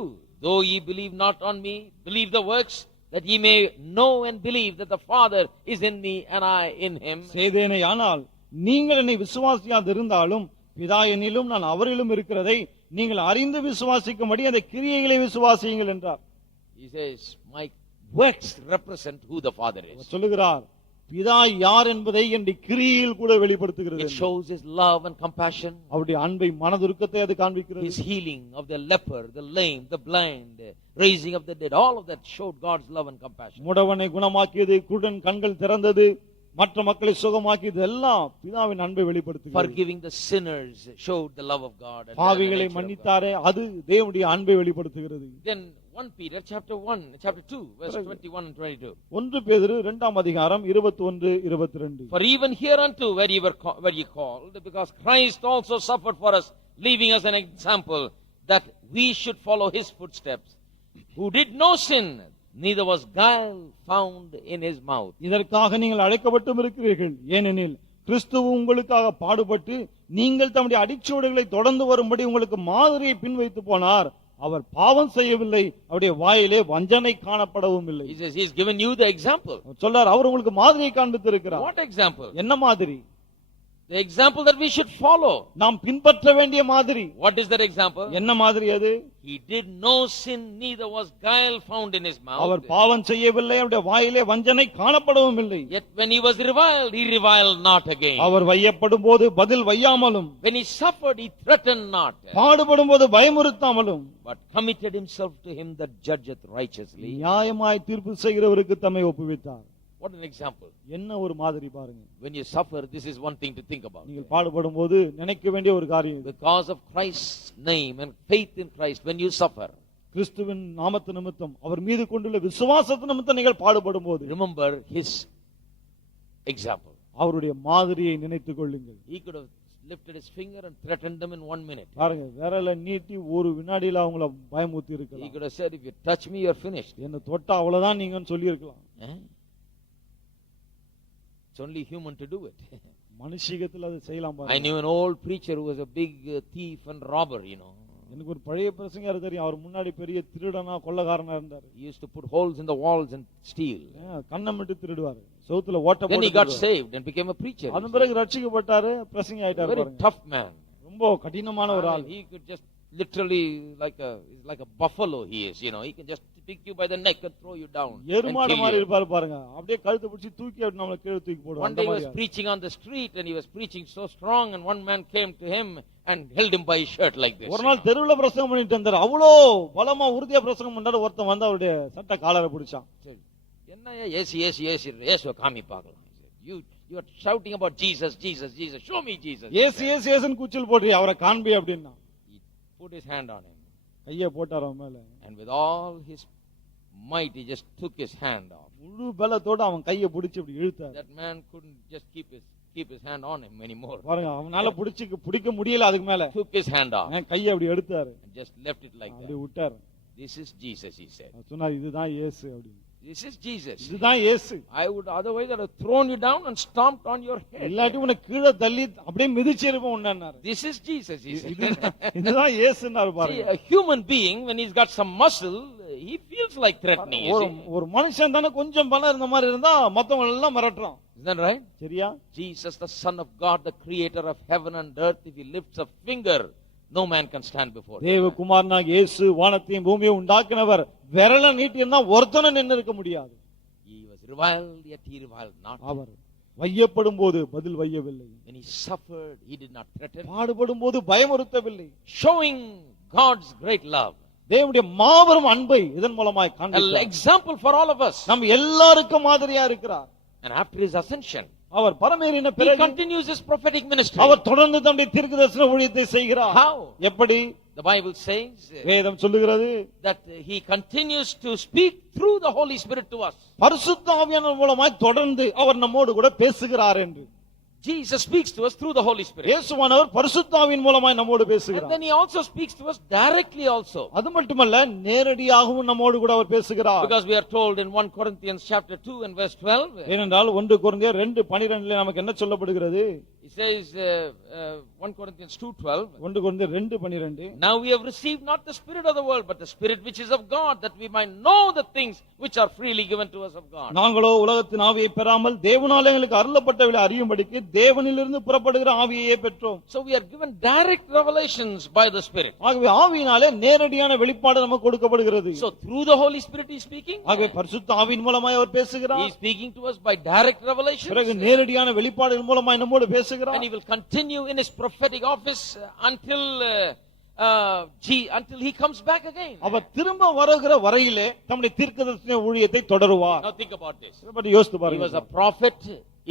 though ye believe not on me, believe the works, that ye may know and believe that the Father is in me and I in him. செய்தேனே ஆனால் நீங்கள் என்னை விசுவாசியாதிருந்தாலும் பிதா என்னிலும் நான் அவரிலும் இருக்கிறதை நீங்கள் அறிந்து விசுவாசிக்கும்படி அந்த கிரியைகளை விசுவாசியுங்கள் என்றார். He says, my works represent who the Father is. சொல்லுகிறார், பிதா யார் என்பதை என்னுடைய கிரியையில் கூட வெளிப்படுத்துகிறது. It shows his love and compassion, அவருடைய அன்பை மனதுருக்கத்தை அது காண்பிக்கிறது. his healing of the leper, the lame, the blind, raising of the dead. All of that showed God's love and compassion. முடவனை குணமாக்கியது, குருடன் கண்கள் திறந்தது, மற்ற மக்களை சுகமாக்கியது எல்லாம் பிதாவின் அன்பை வெளிப்படுத்துகிறது. Forgiving the sinners showed the love of God. பாவிகளை மன்னித்தாரே அது தேவனுடைய அன்பை வெளிப்படுத்துகிறது. Then 1 Peter chapter 2 verse 21 and 22. 1 பேதுரு 2ஆம் அதிகாரம் 21-22. For even hereunto were ye called, because Christ also suffered for us, leaving us an example that we should follow his footsteps, who did no sin, neither was guile found in his mouth. இதற்காக நீங்கள் அழைக்கப்பட்டும் இருக்கிறீர்கள். ஏனெனில் கிறிஸ்து உங்களுக்காக பாடுபட்டு நீங்கள் தம்முடைய அடிச்சுவடுகளை தொடர்ந்து வரும்படி உங்களுக்கு மாதிரியை பின்வைத்து போனார். அவர் பாவம் செய்யவில்லை, அவருடைய வாயிலே வஞ்சனை காணப்படவும் இல்லை. He says he has given you the example. சொல்றார், அவர் உங்களுக்கு மாதிரியை காண்பித்திருக்கிறார். What example? என்ன மாதிரி? The example that we should follow. நாம் பின்பற்ற வேண்டிய மாதிரி. What is that example? என்ன மாதிரி அது? He did no sin, neither was guile found in his mouth. அவர் பாவம் செய்யவில்லை, அவருடைய வாயிலே வஞ்சனை காணப்படவும் இல்லை. Yet when he was reviled, he reviled not again. அவர் வையப்படும் போது பதில் வையாமலும், when he suffered, he threatened not, பாடுபடும் போது பயமுறுத்தாமலும், but committed himself to him that judgeth righteously. நியாயமாய் தீர்ப்பு செய்கிறவருக்கு தம்மை ஒப்புவித்தார். What an example. என்ன ஒரு மாதிரி பாருங்க. When you suffer, this is one thing to think about. நீங்கள் பாடுபடும் போது நினைக்க வேண்டிய ஒரு காரியம். Because of Christ's name and faith in Christ, when you suffer, கிறிஸ்துவின் நாமத்து நிமித்தம் அவர் மீது கொண்டுள்ள விசுவாசத்து நிமித்தம் நீங்கள் பாடுபடும் போது, remember his example. அவருடைய மாதிரியை நினைத்துக் கொள்ளுங்கள். He could have lifted his finger and threatened them in 1 minute. பாருங்க, விரலை நீட்டி ஒரு வினாடியில அவங்கள பயமுறுத்தி He இருக்கலாம். could have said, if you touch me, you're finished. என்ன தொட்டா அவ்வளவுதான் நீங்கன்னு சொல்லி இருக்கலாம். It's only human to do it. மனுஷிகத்தில் அதை செய்யலாம் I பாருங்க. knew an old preacher who was a big thief and robber, எனக்கு ஒரு பழைய பிரசங்கர் தெரியும். அவர் முன்னாடி பெரிய திருடனா கொள்ளக்காரனா இருந்தாரு. He used to put holes in the walls and steal. கண்ணம் விட்டு திருடுவாரு, சவுத்துல ஓட்ட Then he போட்டு got saved and became a preacher. அதன் பிறகு ரட்சிக்கப்பட்டாரு, பிரசங்கி ஆயிட்டாரு Very பாருங்க. tough man. ரொம்ப கடினமான ஒரு ஆள். He could just literally like a buffalo he is, he can just pick you by the neck and throw you down. Erumadu மாதிரி இருப்பாரு பாருங்க, அப்படியே கழுத்தை பிடிச்சி தூக்கி நம்மள கீழ தூக்கி போடுவார். One day he was preaching on the street and he was preaching so strong, and one man came to him and held him by his shirt like this. ஒரு நாள் தெருவுல பிரசங்கம் பண்ணிட்டு இருந்தாரு, அவ்வளோ பலமா உறுதியா பிரசங்கம் பண்ணாரு. ஒருத்தன் வந்து அவருடைய சட்டை காலரை பிடிச்சான். என்னையா ஏசு காமி பார்க்கலாம். You are shouting about Jesus, Jesus, Jesus. Show me Jesus. ஏசுன்னு கூச்சல் போடுறீ, அவரை காண்பி அப்படின்னா. He put his hand on him. கையை போட்டார் அவன் மேல. And with all his might, he just took his hand off. முழு பலத்தோட அவன் கையை பிடிச்சு அப்படி இழுத்தார். That man couldn't just keep his keep his hand on him anymore. பாருங்க அவனால பிடிக்க முடியல அதுக்கு மேல. Took his hand off கையை அப்படி எடுத்தாரு. and just left it like அப்படி that. விட்டாரு. This is Jesus, he said. சொன்னாரு இதுதான் இயேசு அப்படி. This is Jesus. இதுதான் இயேசு. I would otherwise have thrown you down and stomped on your head. இல்லாட்டி உன்னை கீழே தள்ளி அப்படியே மிதிச்சிருப்பேன் உன்னாரு. This is Jesus, he said. இதுதான் இயேசுன்னாரு See, பாருங்க. a human being, when he's got some muscle, he feels like threatening. You see? ஒரு மனுஷன் தானே கொஞ்சம் பலம் இருந்த மாதிரி இருந்தா மத்தவங்க எல்லாம் மிரட்டுறான். Is that right? சரியா? Jesus, the Son of God, the creator of heaven and earth, if he lifts a finger, no man can stand before him. தேவகுமாரனாகிய இயேசு வானத்தையும் பூமியையும் உண்டாக்கினவர் விரல நீட்டியிருந்தா ஒருத்தனை நின்று இருக்க முடியாது. He was reviled, yet he reviled not. அவர் வையப்படும் போது பதில் வையவில்லை. When he suffered, he did not threaten. பாடுபடும் போது பயமுறுத்தவில்லை. Showing God's great love. தேவனுடைய மாபெரும் அன்பை இதன் மூலமாய் An காண்பித்தார். example for all of us. நம்ம எல்லாருக்கும் மாதிரியா இருக்கிறார். And after his ascension, our பரமேறின he பிறகு continues his prophetic ministry. அவர் தொடர்ந்து தம்முடைய தீர்க்கதரிசன ஊழியத்தை செய்கிறார். How? எப்படி? The Bible says வேதம் சொல்லுகிறது that he continues to speak through the Holy Spirit to us. பரிசுத்த ஆவியானவர் மூலமாய் தொடர்ந்து அவர் நம்மோடு கூட பேசுகிறார் என்று. Jesus speaks to us through the Holy Spirit. இயேசுவானவர் பரிசுத்த ஆவியின் மூலமாய் நம்மோடு And பேசுகிறார். then he also speaks to us directly also. அது மட்டுமல்ல நேரடியாகவும் நம்மோடு கூட அவர் பேசுகிறார். Because we are told in 1 Corinthians chapter 2 and verse 12. ஏனென்றால் 1 கொரிந்தியர் 2:12 நமக்கு என்ன சொல்லப்படுகிறது? It says 1 Corinthians 2:12. 1 கொரிந்தியர் 2:12 Now we have received not the spirit of the world, but the spirit which is of God, that we might know the things which are freely given to us of God. நாங்களோ உலகத்தின் ஆவியை பெறாமல் தேவனாலே எங்களுக்கு அருளப்பட்டவைகளை அறியும்படிக்கு தேவனிலிருந்து புறப்படுகிற ஆவியையே பெற்றோம். So we are given direct revelations by the Spirit. ஆகவே ஆவியினாலே நேரடியான வெளிப்பாடு நமக்கு கொடுக்கப்படுகிறது. So through the Holy Spirit he is speaking. ஆகவே பரிசுத்த ஆவியின் மூலமாய் அவர் He பேசுகிறார். is speaking to us by direct revelation. பிறகு நேரடியான வெளிப்பாடுகள் மூலமாய் நம்மோடு பேசுகிறார். And he will continue in his prophetic office until he comes back again. அவர் திரும்ப வருகிற வரையிலே தம்முடைய தீர்க்கதரிசன ஊழியத்தை தொடருவார். Now think about this. இதை பற்றி யோசித்து He was பாருங்க. a prophet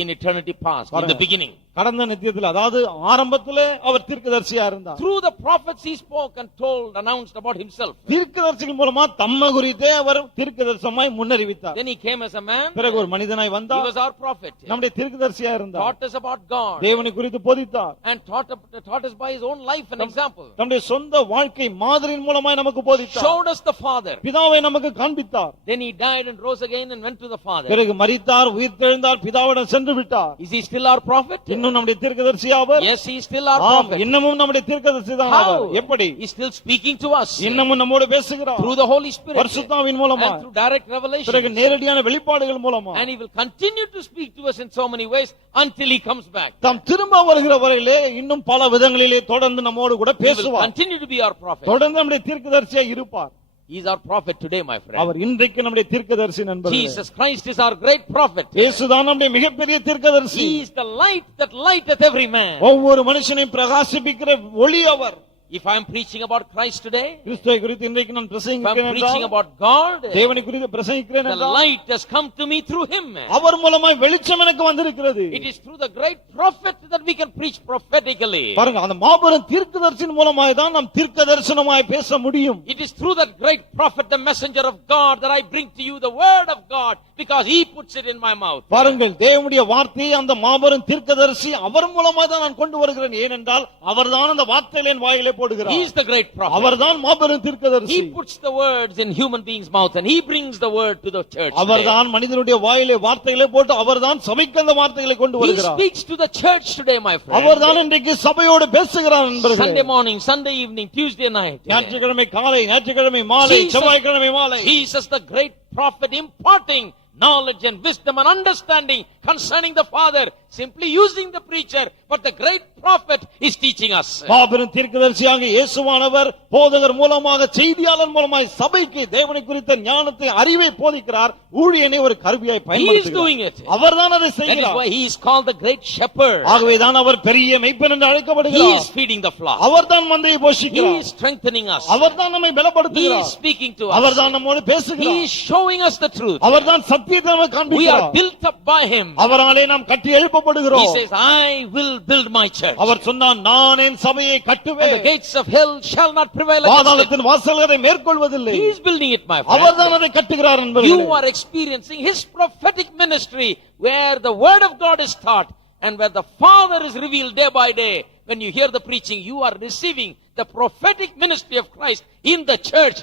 in eternity past, in the beginning. கடந்த நித்தியத்தில் அதாவது ஆரம்பத்திலே அவர் தீர்க்கதரிசியா இருந்தார். Through the prophets he spoke and told, announced about himself. தீர்க்கதரிசிகள் மூலமா தம்மை குறித்தே அவர் தீர்க்கதரிசனமாய் முன்னறிவித்தார். Then he came as a man. பிறகு ஒரு மனிதனாய் He வந்தார். was our prophet. நம்முடைய தீர்க்கதரிசியா இருந்தார். Taught us about God. தேவனை குறித்து போதித்தார். And taught us by his own life and example. நம்முடைய சொந்த வாழ்க்கை மாதிரியின் மூலமாய் நமக்கு போதித்தார். Showed us the Father. பிதாவை நமக்கு காண்பித்தார். Then he died and rose again and went to the Father. பிறகு மரித்தார், உயிர்த்தெழுந்தார், பிதாவிடம் சென்று விட்டார். Is he still our prophet? இன்னும் நம்முடைய தீர்க்கதரிசி அவர்? Yes, he is still our ஆம், prophet. இன்னமும் நம்முடைய தீர்க்கதரிசி தான் How? அவர். எப்படி? He is still speaking to us இன்னமும் நம்மோடு பேசுகிறார். through the Holy Spirit பரிசுத்த ஆவியின் மூலமா. and through direct revelation. பிறகு நேரடியான வெளிப்பாடுகள் மூலமா. And he will continue to speak to us in so many ways until he comes back. தாம் திரும்ப வருகிற வரையிலே இன்னும் பல விதங்களிலே தொடர்ந்து நம்மோடு கூட He will பேசுவார். continue to be our prophet. தொடர்ந்து நம்முடைய தீர்க்கதரிசியா இருப்பார். He is our prophet today, my friend. அவர் இன்றைக்கு நம்முடைய தீர்க்கதரிசி நண்பர்களே. Jesus Christ is our great prophet. இயேசுதான் நம்முடைய மிகப்பெரிய தீர்க்கதரிசி. He is the light that lighteth every man. ஒவ்வொரு மனுஷனையும் பிரகாசிப்பிக்கிற ஒளி அவர். If I am preaching about Christ today, கிறிஸ்துவை குறித்து இன்றைக்கு நான் if I am பிரசங்கிக்கிறேன் preaching என்றால், about God, தேவனை குறித்து பிரசங்கிக்கிறேன் the என்றால், light has come to me through him. அவர் மூலமாய் வெளிச்சம் எனக்கு வந்திருக்கிறது. It is through the great prophet that we can preach prophetically. பாருங்க, அந்த மாபெரும் தீர்க்கதரிசியின் மூலமாய் தான் நாம் தீர்க்க தரிசனமாய் பேச முடியும். It is through that great prophet, the messenger of God, that I bring to you the word of God, because he puts it in my mouth. பாருங்கள், தேவனுடைய வார்த்தையை அந்த மாபெரும் தீர்க்கதரிசி அவர் மூலமாய் தான் நான் கொண்டு வருகிறேன். ஏனென்றால் அவர்தான் அந்த வார்த்தைகளை என் வாயிலே He போடுகிறார். is the great prophet. அவர்தான் மாபெரும் தீர்க்கதரிசி. He puts the words in human beings' mouth and he brings the word to the church. அவர்தான் மனிதனுடைய வாயிலே வார்த்தைகளை போட்டு அவர்தான் சபைக்கு அந்த வார்த்தைகளை கொண்டு He வருகிறார். speaks to the church today, my friend. அவர்தான் இன்றைக்கு சபையோடு பேசுகிறார் நண்பர்களே. Sunday morning, Sunday evening, Tuesday night. ஞாயிற்றுக்கிழமை காலை, ஞாயிற்றுக்கிழமை மாலை, Jesus- செவ்வாய்க்கிழமை மாலை. Jesus, the great prophet, imparting knowledge and wisdom and understanding concerning the Father, simply using the preacher, but the great prophet is teaching us. மாபெரும் தீர்க்கதரிசியாக இயேசுவானவர் போதகர் மூலமாக, செய்தியாளர் மூலமாய் சபைக்கு தேவனை குறித்த ஞானத்தை, அறிவை போதிக்கிறார். ஊழியனை ஒரு கருவியாய் He is doing பயன்படுத்துகிறார். it. அவர்தான் அதை That is செய்கிறார். why he is called the great shepherd. ஆகவேதான் அவர் பெரிய மெய்ப்பன் என்று He அழைக்கப்படுகிறார். is feeding the flock. அவர்தான் மந்தையை He போஷிக்கிறார். is strengthening us. அவர்தான் நம்மை He is பலப்படுத்துகிறார். speaking to us. அவர்தான் நம்மோடு He பேசுகிறார். is showing us the truth. அவர்தான் சத்தியத்தை நமக்கு We காண்பிக்கிறார். are built up by him. அவராலே நாம் கட்டி He எழுப்பப்படுகிறோம். says, I will build my church. அவர் சொன்னார், நான் என் சபையை And the கட்டுவேன், gates of hell shall not prevail against it. பாதாளத்தின் வாசல்கள் அதை மேற்கொள்வதில்லை. He is building it, my friend. அவர்தான் அதை கட்டுகிறார் என்பது. You are experiencing his prophetic ministry where the word of God is taught and where the Father is revealed day by day, when you hear the preaching, you are receiving the prophetic ministry of Christ in the church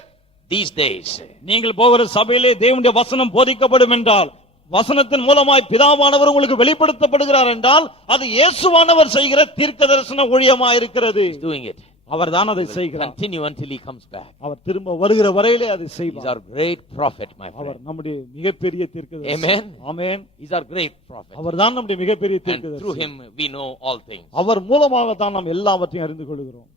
these days. நீங்கள் போகிற சபையிலே தேவனுடைய வசனம் போதிக்கப்படும் என்றால், வசனத்தின் மூலமாய் பிதாவானவர் உங்களுக்கு வெளிப்படுத்தப்படுகிறார் என்றால், அது இயேசுவானவர் செய்கிற தீர்க்க தரிசன ஊழியமாய் இருக்கிறது. He's doing it. அவர்தான் அதை செய்கிறார். Continue until he comes back. அவர் திரும்ப வருகிற வரையிலே அதை He's செய்வார். our great prophet, my our friend. நம்முடைய மிகப்பெரிய தீர்க்கதரிசி. Amen. Amen. He's our great prophet. அவர்தான் நம்முடைய மிகப்பெரிய And through தீர்க்கதரிசி. him we know all things. அவர் மூலமாக தான் நாம் எல்லாவற்றையும் அறிந்து கொள்கிறோம்.